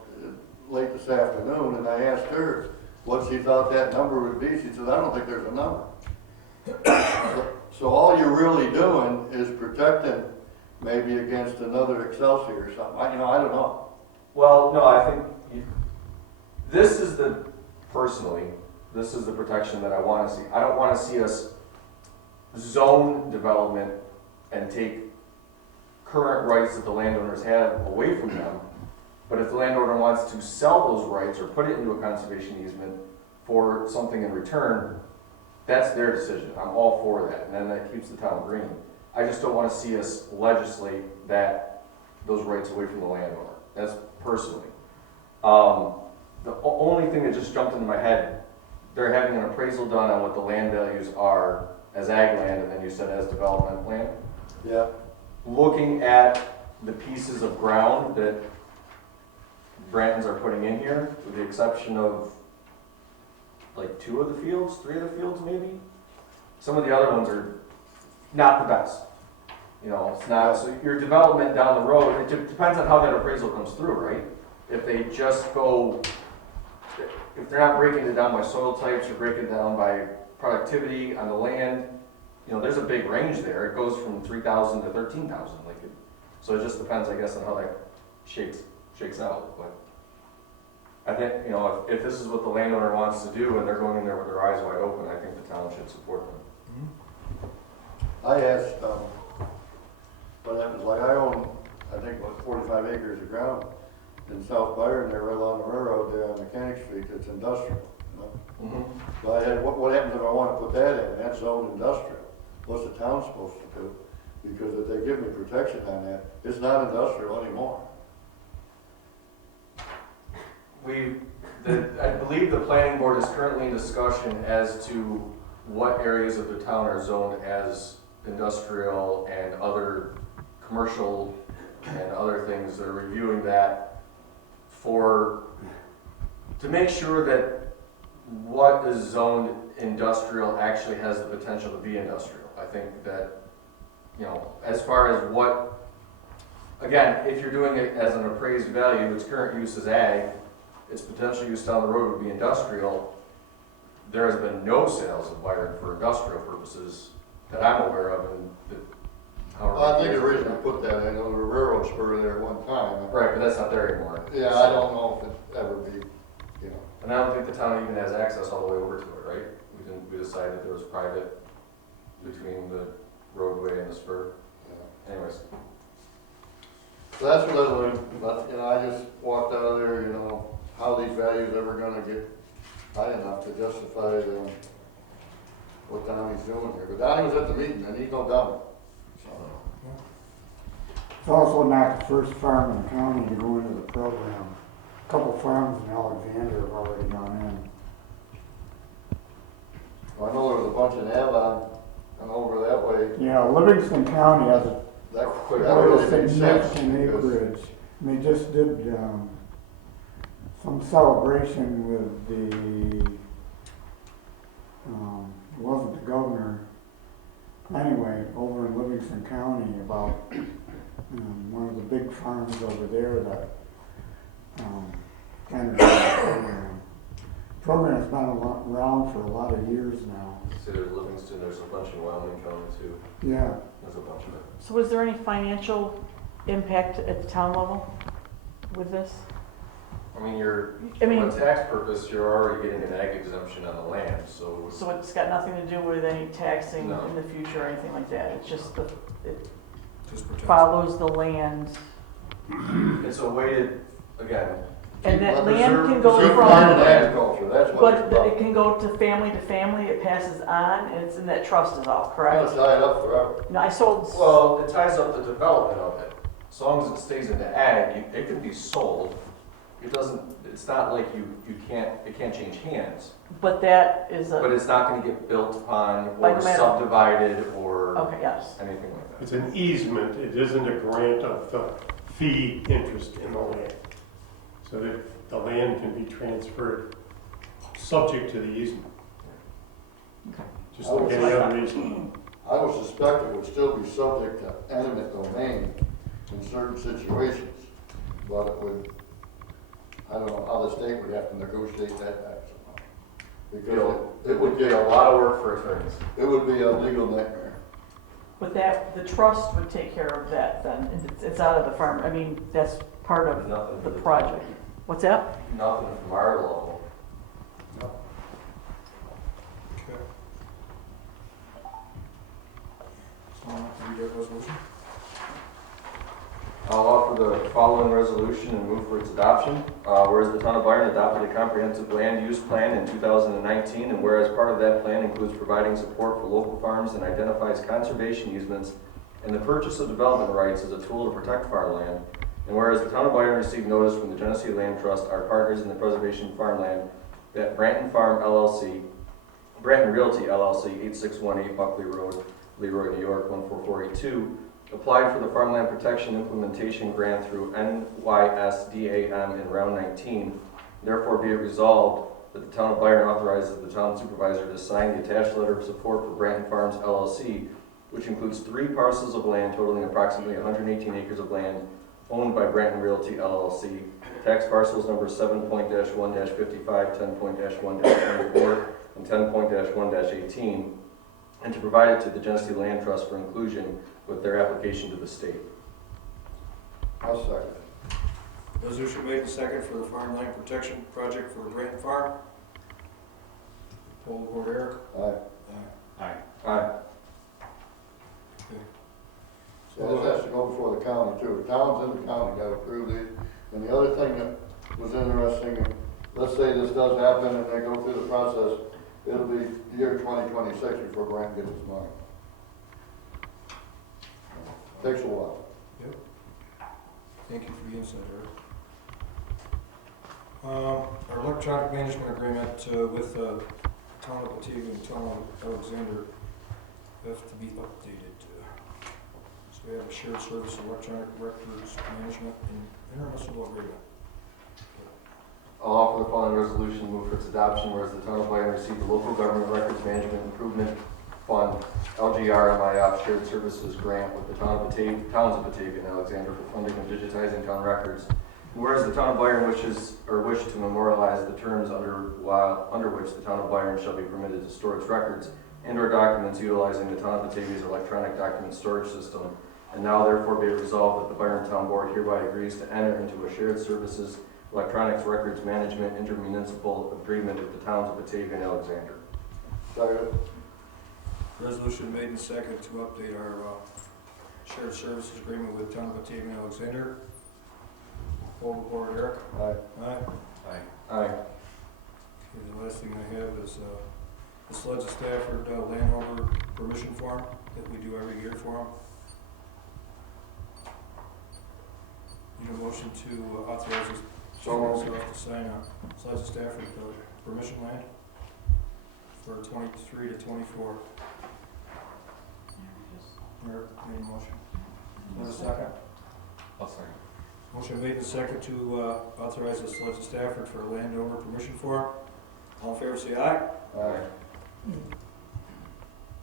late this afternoon, and I asked her what she thought that number would be. She said, I don't think there's a number. So all you're really doing is protecting maybe against another Excelsior or something. I don't know. Well, no, I think this is the protection that I want to see. I don't want to see us zone development and take current rights that the landowners have away from them. But if the landowner wants to sell those rights or put it into a conservation easement for something in return, that's their decision. I'm all for that, and then that keeps the town green. I just don't want to see us legislate those rights away from the landowner. That's personally. The only thing that just jumped into my head, they're having an appraisal done on what the land values are as ag land, and then you said as development land. Yeah. Looking at the pieces of ground that Brantons are putting in here, with the exception of like 2 of the fields, 3 of the fields maybe. Some of the other ones are not the best. You know, it's not, so your development down the road, it depends on how that appraisal comes through, right? If they just go, if they're not breaking it down by soil types or breaking it down by productivity on the land, you know, there's a big range there. It goes from 3,000 to 13,000. So it just depends, I guess, on how that shakes out. But I think, you know, if this is what the landowner wants to do and they're going in there with their eyes wide open, I think the town should support them. I asked, what happens, like I own, I think, 45 acres of ground in South Byron there, right along the railroad there on Mechanic Street, it's industrial, you know? So I had, what happens if I want to put that in, that's zoned industrial? What's the town supposed to do? Because if they give me protection on that, it's not industrial anymore. I believe the planning board is currently in discussion as to what areas of the town are zoned as industrial and other commercial and other things. They're reviewing that to make sure that what is zoned industrial actually has the potential to be industrial. I think that, you know, as far as what, again, if you're doing it as an appraised value, its current use is ag, its potential use down the road would be industrial. There has been no sales of Byron for industrial purposes that I'm aware of, and I think the reason I put that in, there was a railroad spur there at one time. right, but that's not there anymore. Yeah, I don't know if it ever be, you know. And I don't think the town even has access all the way over to it, right? We decided there was private between the roadway and the spur. Yeah. Anyways. So that's what I learned, but, you know, I just walked out of there, you know, how these values ever gonna get high enough to justify what Donnie's doing here. But Donnie was at the meeting, and he's no dummy. So, It's also not the first farm in the county to go into the program. A couple farms in Alexander have already gone in. I know there was a bunch in Avon and over that way. Yeah, Livingston County has a That quite really a makes sense. significant because- acreage. And they just did some celebration with the, it wasn't the governor, anyway, over in Livingston County about one of the big farms over there that kind of program's been around for a lot of years now. So there's Livingston, there's a bunch in Wyoming County too. Yeah. There's a bunch of it. So is there any financial impact at the town level with this? I mean, I mean, from a tax purpose, you're already getting an ag exemption on the land, so. so it's got nothing to do with any taxing No. in the future or anything like that? It's just it Just protect. follows the land, It's a way to, again, and that But land preserve- can go preserve land and from, agriculture, that's what but it's about. it can go to family, it passes on, and it's in that trust is all, It's correct? tied up forever. No, I sold, well, it ties up the development of it. As long as it stays into ag, it can be sold. It doesn't, it's not like it can't change hands. but that is But a, it's not gonna get built upon or Like metal. subdivided or okay, yes. anything like that. It's an easement, it isn't a grant of the fee interest in the land. So that the land can be transferred subject to the easement. Okay. Just like any other easement. I would suspect it would still be subject to eminent domain in certain situations, but it would, I don't know how the state would have to negotiate that back somehow. Because it would Get get a lot of work for attorneys. it would be a legal nightmare. But that, the trust would take care of that then, and it's out of the farm, I mean, that's part of Nothing for the the project. What's that? Nothing from our level. Okay. read that resolution? I'll offer the following resolution and move for its adoption. Whereas the town of Byron adopted a comprehensive land use plan in 2019, and whereas part of that plan includes providing support for local farms and identifies conservation easements and the purchase of development rights as a tool to protect farmland, and whereas the town of Byron received notice from the GENESEE Land Trust, our partners in the preservation of farmland, that Branton Realty LLC, 8618 Buckley Road, Leroy, New York, 14482, applied for the Farmland Protection Implementation Grant through NYSDAM in round 19. Therefore be it resolved that the town of Byron authorizes the town supervisor to sign the attached letter of support for Branton Farms LLC, which includes 3 parcels of land totaling approximately 118 acres of land owned by Branton Realty LLC, tax parcels number 7.-1-55, 10.-1-24, and 10.-1-18, and to provide it to the GENESEE Land Trust for inclusion with their application to the state. I'll second. Resolution made and second for the farmland protection project for Branton Farm. Poll the board, Eric. Aye. Aye. Aye. So this has to go before the county too. The towns in the county got to approve these. And the other thing that was interesting, let's say this does happen and they go through the process, it'll be year 2026 before Branton gets its money. Takes a while. Yep. Thank you for the insight, Eric. Our electronic management agreement with Town of Batavia and Town of Alexander have to be updated. So we have a shared service electronic records management and intermunicipal agreement. I'll offer the following resolution and move for its adoption, whereas the town of Byron received the Local Government Records Management Improvement Fund, LGRMIF Shared Services Grant with the towns of Batavia and Alexander for funding of digitizing town records. And whereas the town of Byron wish to memorialize the terms under which the town of Byron shall be permitted to store its records and/or documents utilizing the town of Batavia's electronic document storage system, and now therefore be it resolved that the Byron Town Board hereby agrees to enter into a shared services electronics records management intermunicipal agreement with the towns of Batavia and Alexander. Second. Resolution made and second to update our shared services agreement with Town of Batavia and Alexander. Poll the board, Eric. Aye. Aye. Aye. Okay, the last thing I have is the Sleds of Stafford landowner permission form that we do every year for them. Need a motion to authorize us to sign a Sleds of Stafford permission land for 23 to 24. Eric made a motion. Is there a second? I'll second. Motion made and second to authorize the Sleds of Stafford for a landowner permission form. All in favor say aye. Aye.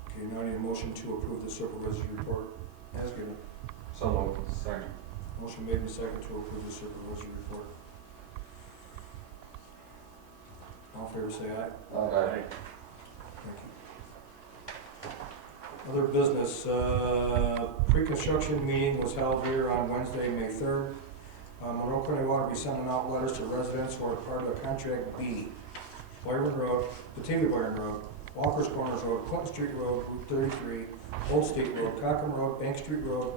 Okay, now I need a motion to approve the supervisor's report as given. So moved. Second. Motion made and second to approve the supervisor's report. All in favor say aye. Aye. Thank you. Other business, pre-construction meeting was held here on Wednesday, May 3rd. Monroe County Water will be sending out letters to residents who are part of Contract B. Byron Road, Batavia Byron Road, Walker's Corners Road, Clinton Street Road, Route 33, Old State Road, Cockham Road, Bank Street Road,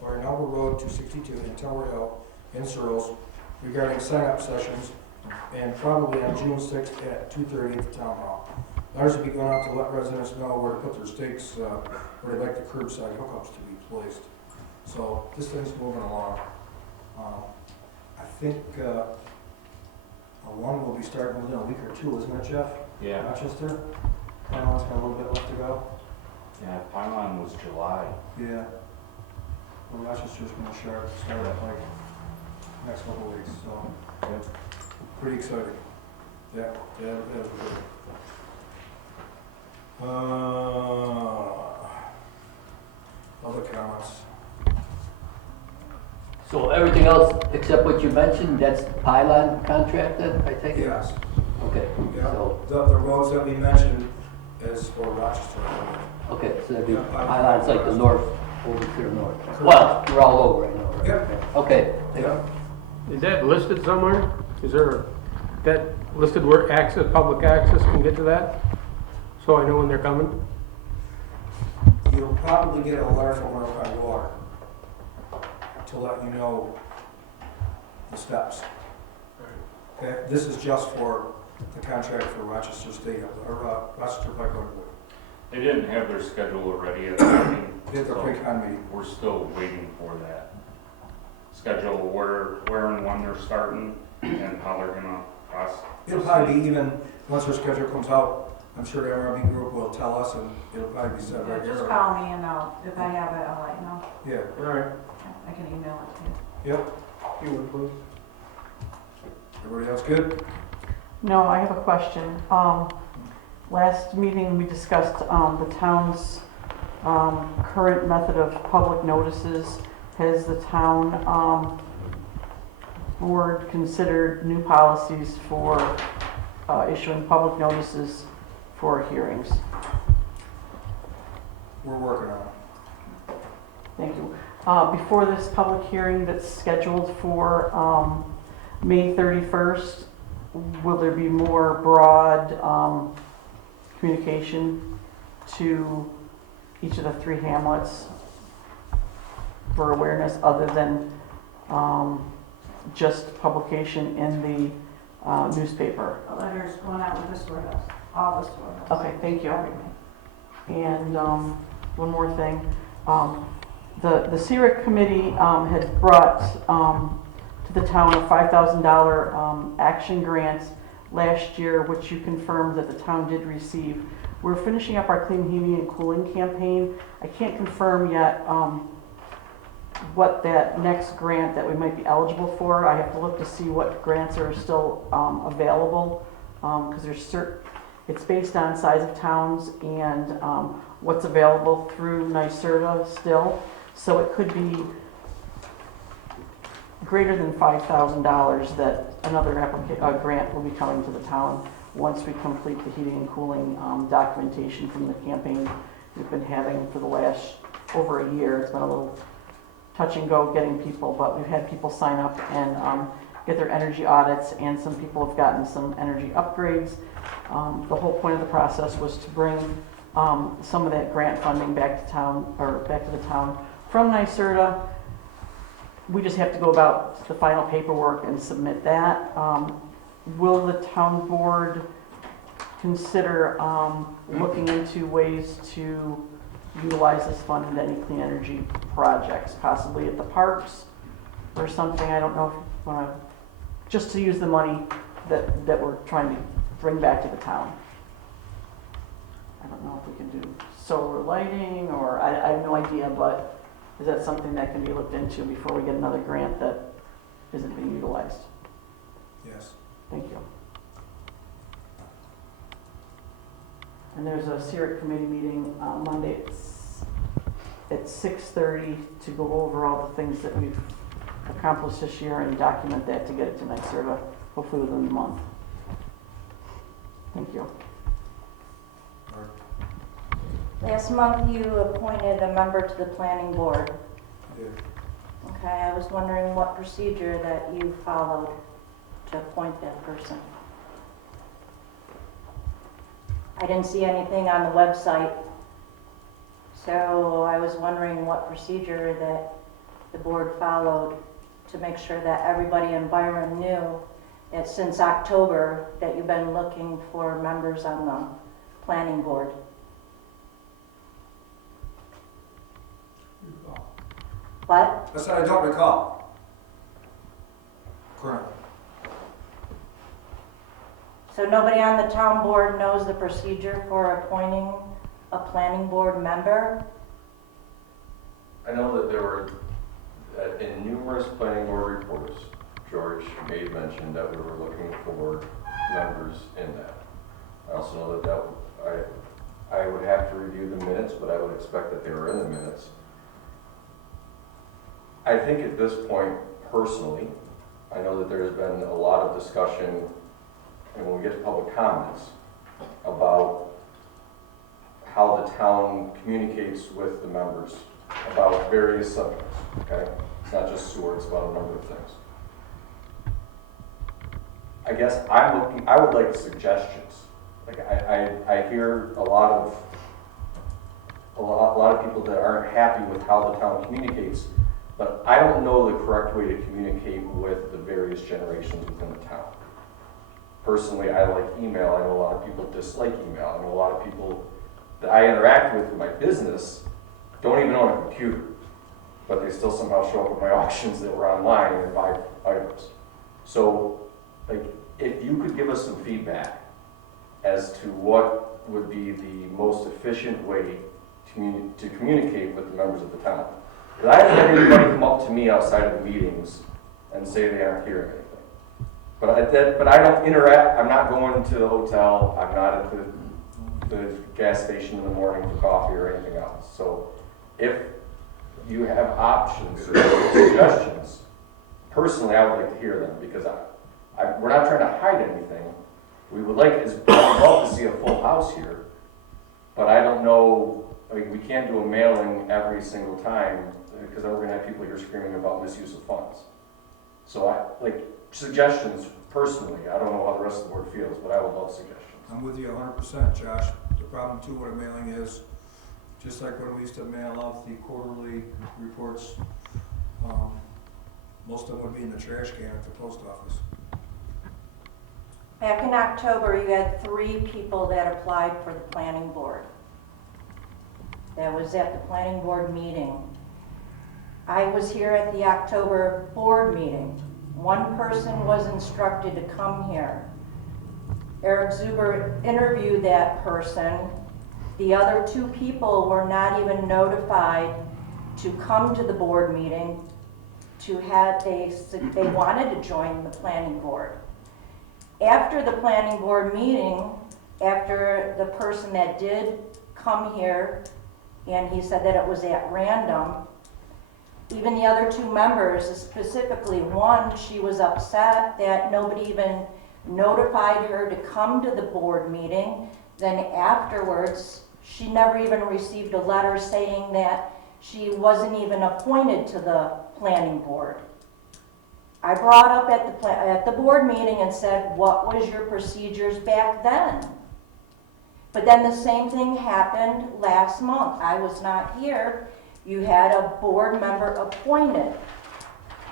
Byron Elbow Road, 262, and Tower Hill, in Searles, regarding sign-up sessions, and probably on June 6th at 2:30 at the Town Hall. Letters will be going out to let residents know where to put their stakes, where they'd like the curbside hookups to be placed. So this thing's moving along. I think one will be starting within a week or two, isn't it, Jeff? Yeah. Rochester? Farmland's got a little bit left to go. Yeah, Farmland was July. Yeah. Well, Rochester's gonna start up like next couple of weeks, so pretty exciting. Yeah, that's good. Other comments? So everything else except what you mentioned, that's pylon contract then, I take it? Yes. Okay, Yeah, so, the roads that we mentioned is for Rochester. okay, so that'd be, Yeah, pylon's like the north, over to the north. Correct. Well, we're all over, I know, right? Yep. Okay. Yeah. Is that listed somewhere? Is there that listed where access, public access can get to that? So I know when they're coming? You'll probably get a letter from North County Water to let you know the steps. Okay, this is just for the contract for Rochester State, or Rochester Public Board. They didn't have their schedule already at the meeting. They have their pre-con meeting. We're still waiting for that schedule, where and when they're starting and how they're gonna process. It'll probably be even, once their schedule comes out, I'm sure the MRB group will tell us, and it'll probably be set right Just here. call me and if I have it, I'll let you know. Yeah, All right. I can email it to you. yep. You would, please. Everybody else good? No, I have a question. Last meeting, we discussed the town's current method of public notices. Has the town board considered new policies for issuing public notices for hearings? We're working on it. Thank you. Before this public hearing that's scheduled for May 31st, will there be more broad communication to each of the three hamlets for awareness other than just publication in the newspaper? A letter's going out with the storehouse, all the storehouse. Okay, thank you. Everything. And one more thing. The CERIC committee had brought to the town a $5,000 action grant last year, which you confirmed that the town did receive. We're finishing up our clean heating and cooling campaign. I can't confirm yet what that next grant that we might be eligible for. I have to look to see what grants are still available, because it's based on size of towns and what's available through NYSERDA still. So it could be greater than $5,000 that another grant will be coming to the town once we complete the heating and cooling documentation from the campaign we've been having for the last over a year. It's been a little touch and go getting people, but we've had people sign up and get their energy audits, and some people have gotten some energy upgrades. The whole point of the process was to bring some of that grant funding back to town, or back to the town from NYSERDA. We just have to go about the final paperwork and submit that. Will the town board consider looking into ways to utilize this fund in any clean energy projects, possibly at the parks or something? I don't know if you want to, just to use the money that we're trying to bring back to the town. I don't know if we can do solar lighting, or I have no idea, but is that something that can be looked into before we get another grant that isn't being utilized? Yes. Thank you. And there's a CERIC committee meeting Monday at 6:30 to go over all the things that we've accomplished this year and document that to get it to NYSERDA, hopefully within the month. Thank you. Last month, you appointed a member to the planning board. I did. Okay, I was wondering what procedure that you followed to appoint that person. I didn't see anything on the website, so I was wondering what procedure that the board followed to make sure that everybody in Byron knew that since October that you've been looking for members on the planning board. What? I said I don't recall. Currently. So nobody on the town board knows the procedure for appointing a planning board member? I know that there were, in numerous planning board reports, George made mention that we were looking for members in that. I also know that I would have to review the minutes, but I would expect that they were in the minutes. I think at this point, personally, I know that there's been a lot of discussion, and when we get to public comments, about how the town communicates with the members about various subjects, okay? It's not just sewer, it's about a number of things. I guess I would like suggestions. Like I hear a lot of a lot of people that aren't happy with how the town communicates, but I don't know the correct way to communicate with the various generations within the town. Personally, I like email. I know a lot of people dislike email. I know a lot of people that I interact with in my business don't even own a computer, but they still somehow show up at my auctions that were online and they buy items. So, like, if you could give us some feedback as to what would be the most efficient way to communicate with the members of the town. Because I haven't had anybody come up to me outside of the meetings and say they aren't hearing anything. But I don't interact. I'm not going to the hotel. I'm not at the gas station in the morning for coffee or anything else. So if you have options or suggestions, personally, I would like to hear them because we're not trying to hide anything. We would I'd love to see a full house here, but I don't know. I mean, we can't do a mailing every single time because then we're going to have people here screaming about misuse of funds. So suggestions personally. I don't know how the rest of the board feels, but I would love suggestions. I'm with you 100%, Josh. The problem too with a mailing is, just like when we used to mail out the quarterly reports, most of them would be in the trash can at the post office. Back in October, you had 3 people that applied for the planning board. That was at the planning board meeting. I was here at the October board meeting. One person was instructed to come here. Eric Zuber interviewed that person. The other 2 people were not even notified to come to the board meeting. They wanted to join the planning board. After the planning board meeting, after the person that did come here, and he said that it was at random, even the other 2 members, specifically one, she was upset that nobody even notified her to come to the board meeting. Then afterwards, she never even received a letter saying that she wasn't even appointed to the planning board. I brought up at the board meeting and said, what was your procedures back then? But then the same thing happened last month. I was not here. You had a board member appointed.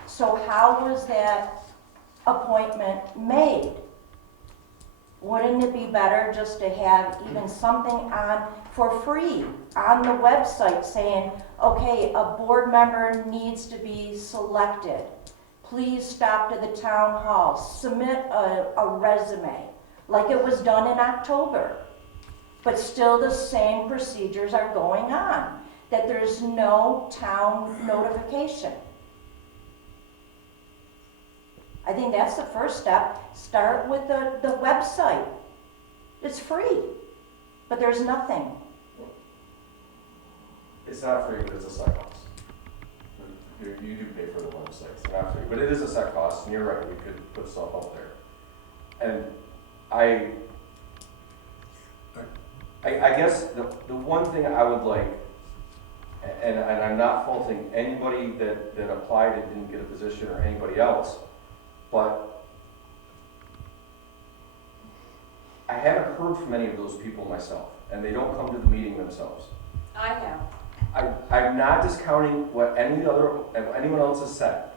So how was that appointment made? Wouldn't it be better just to have even something on for free on the website saying, okay, a board member needs to be selected. Please stop to the town hall, submit a resume, like it was done in October. But still the same procedures are going on, that there's no town notification. I think that's the first step. Start with the website. It's free, but there's nothing. It's not free, but it's a set cost. You do pay for the website. It's not free, but it is a set cost, and you're right, we could put stuff up there. And I guess the one thing I would like, and I'm not faulting anybody that applied and didn't get a position or anybody else, but I haven't heard from any of those people myself, and they don't come to the meeting themselves. I have. I'm not discounting what anyone else has said,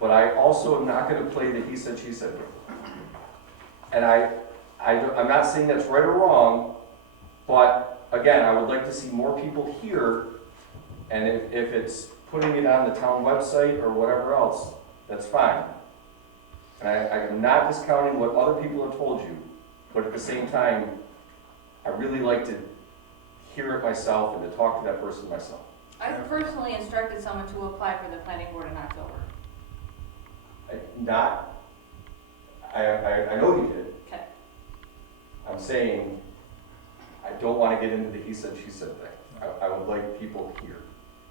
but I also am not going to play the he said, she said game. And I'm not saying that's right or wrong, but again, I would like to see more people here, and if it's putting it on the town website or whatever else, that's fine. And I'm not discounting what other people have told you, but at the same time, I really like to hear it myself and to talk to that person myself. I personally instructed someone to apply for the planning board in October. I know you did. Okay. I'm saying I don't want to get into the he said, she said thing. I would like people here.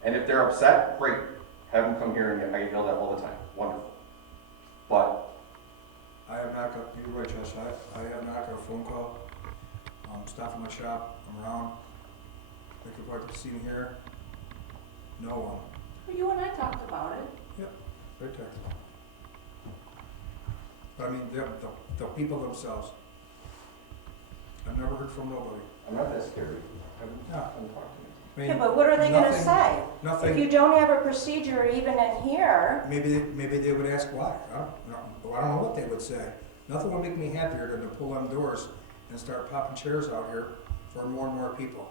And if they're upset, great. Have them come here and I get yelled at all the time. Wonderful. But I have not got, you're right, Josh, I have not got a phone call. Staff in my shop, I'm around. They could like to see me here. No one. Well, you and I talked about it. Right there. But I mean, the people themselves. I've never heard from nobody. I'm not that scary. No. Haven't talked to me. I mean, Yeah, but what are they gonna nothing- say? If Nothing, you don't have a procedure even in here, maybe they would ask why. I don't know what they would say. Nothing would make me happier than to pull them doors and start popping chairs out here for more and more people.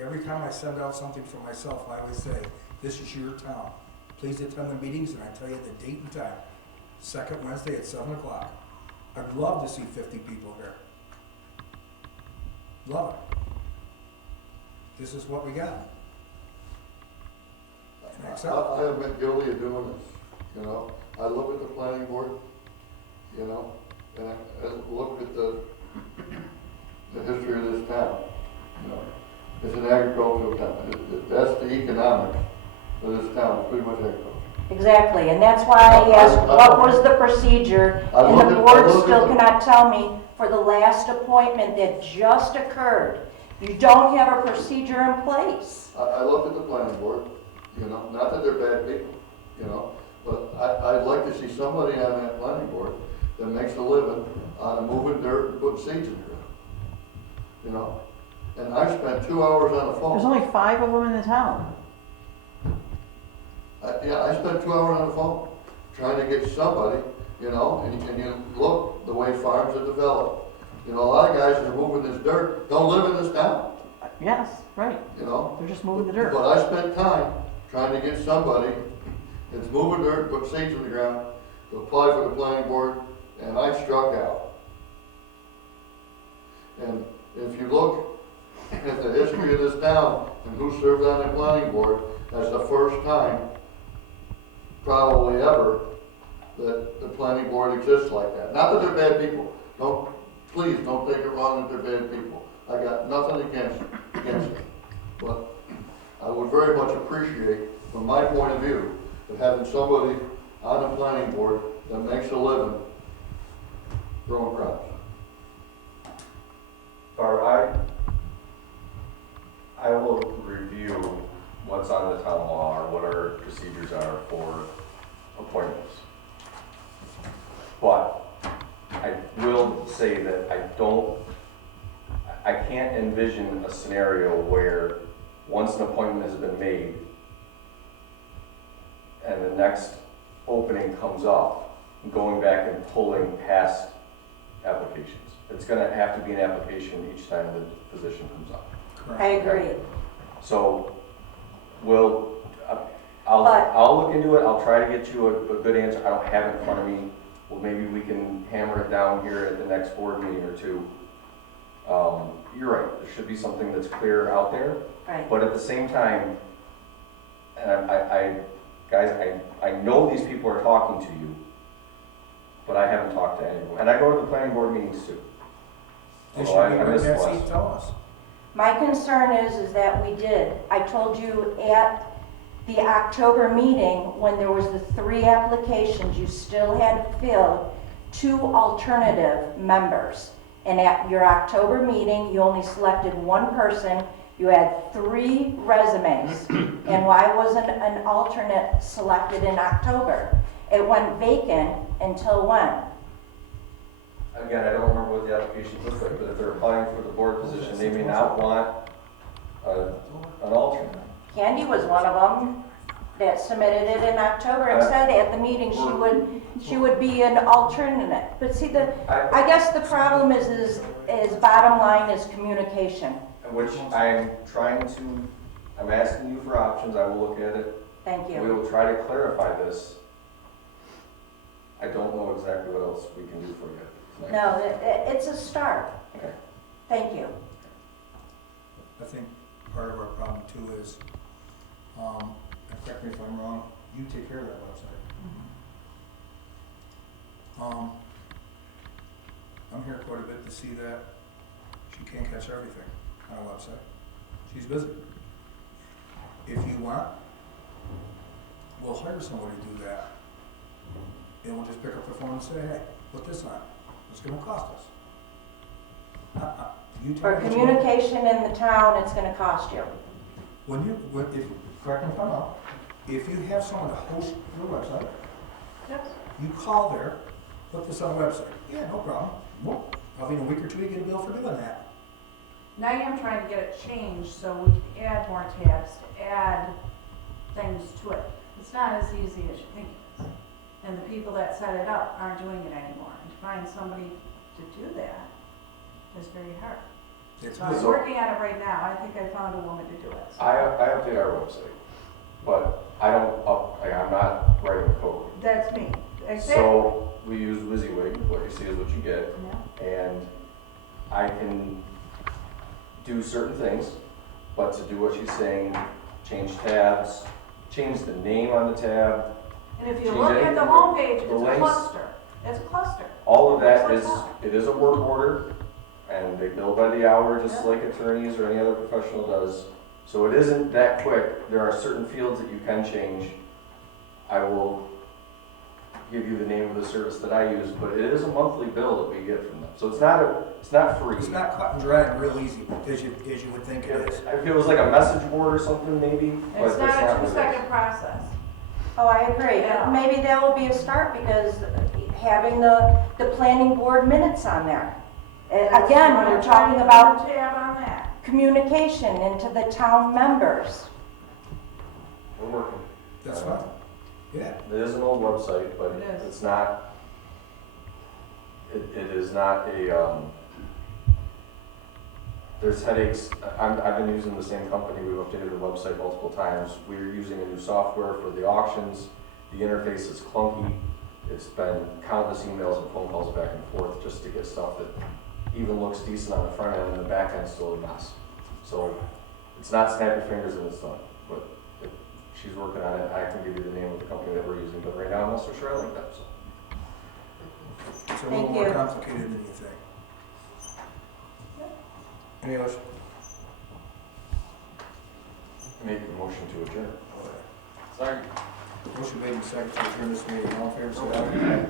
Every time I send out something for myself, I always say, this is your town. Please attend the meetings, and I tell you the date and time. Second Wednesday at 7 o'clock. I'd love to see 50 people here. Love it. This is what we got. And I accept it. I have been guilty of doing this, you know. I look at the planning board, you know, and I look at the history of this town, you know. It's an agricultural town. That's the economics of this town, pretty much agriculture. exactly, and that's why I asked, what was the procedure? And the board still cannot tell me for the last appointment that just occurred. You don't have a procedure in place. I look at the planning board, you know, not that they're bad people, you know, but I'd like to see somebody on that planning board that makes a living out of moving dirt and putting seeds in the ground, you know? And I spent 2 hours on the phone. There's only 5 of them in the town. I spent 2 hours on the phone trying to get somebody, you know, and you look the way farms are developed. You know, a lot of guys that are moving this dirt don't live in this town, Yes, right. you know? They're just moving the dirt. But I spent time trying to get somebody that's moving dirt, put seeds in the ground, to apply for the planning board, and I struck out. And if you look at the history of this town and who served on the planning board, that's the first time, probably ever, that the planning board exists like that. Not that they're bad people. Please don't take it wrong that they're bad people. I got nothing against them. But I would very much appreciate, from my point of view, of having somebody on the planning board that makes a living growing crops. I will review what's on the town law or what our procedures are for appointments. But I will say that I can't envision a scenario where once an appointment has been made and the next opening comes up, going back and pulling past applications. It's gonna have to be an application each time the position comes up. I agree. So, I'll look into it, I'll try to get you a good answer, I don't have it in front of me. Well, maybe we can hammer it down here at the next board meeting or two. You're right, there should be something that's clear out there. Right. But at the same time, and I know these people are talking to you, but I haven't talked to anyone. And I go to the planning board meetings too. They should Although be I in missed that one. seat, tell us. My concern is that we did. I told you at the October meeting, when there was the 3 applications, you still had to fill 2 alternative members. And at your October meeting, you only selected 1 person. You had 3 resumes. And why wasn't an alternate selected in October? It went vacant until when? Again, I don't remember what the application looks like, but if they're applying for the board position, they may not want an alternate. Candy was one of them that submitted it in October and said at the meeting she would be an alternate. But see, I guess the problem is bottom line is communication. Which I'm asking you for options, I will look at it. Thank We you. will try to clarify this. I don't know exactly what else we can do for you tonight. No, it's a start. Okay. Thank you. I think part of our problem too is, and correct me if I'm wrong, you take care of that website. I'm here quite a bit to see that she can't catch everything on a website. She's busy. If you want, we'll hire somebody to do that. And we'll just pick up the phone and say, hey, put this on. It's gonna cost us. You tell For me what you want. communication in the town, it's gonna cost you. Correct me if I'm wrong, if you have someone to host your website, Yes. you call there, put this on the website. Yeah, no problem. Probably in a week or 2, you get a bill for doing that. Now I'm trying to get it changed so we can add more tabs, to add things to it. It's not as easy as you think it is. And the people that set it up aren't doing it anymore. And to find somebody to do that is very hard. It's So I'm So- working on it right now. I think I found a woman to do it. So I update our website, but I'm not writing code. that's me. Exactly. So we use WYSIWYG, what you see is what you get, Yeah. and I can do certain things, but to do what she's saying, change tabs, change the name on the tab, And if you change look at anything the with homepage, the it's a links. cluster. It's a cluster. all of that Looks is, like it is a work order, and they bill by the hour, just Yeah. like attorneys or any other professional does. So it isn't that quick. There are certain fields that you can change. I will give you the name of the service that I use, but it is a monthly bill that we get from them. So it's not free. It's not cut and dry and real easy, as you would think it is. If it was like a message board or something, maybe, but It's that's not a not what it is. 2-second process. Oh, I agree. Yeah. Maybe that will be a start because having the planning board minutes on there. Again, That's why we're I'm trying talking to about put a tab on that. communication into the town members. We're working. That's fine. Yeah. It is an old website, but It is. it's not, it is not a, there's headaches. I've been using the same company. We've updated the website multiple times. We're using a new software for the auctions. The interface is clunky. It's been countless emails and phone calls back and forth just to get stuff that even looks decent on the front end, and the back end's still a mess. So it's not snap your fingers and it's done, but she's working on it. I can give you the name of the company that we're using, but right now I'm not so sure I like that, so. It's a little Thank more you. complicated than you think. Any others? Make a motion to adjourn. Sorry. Motion made and seconded to adjourn this meeting. All in favor, say aye.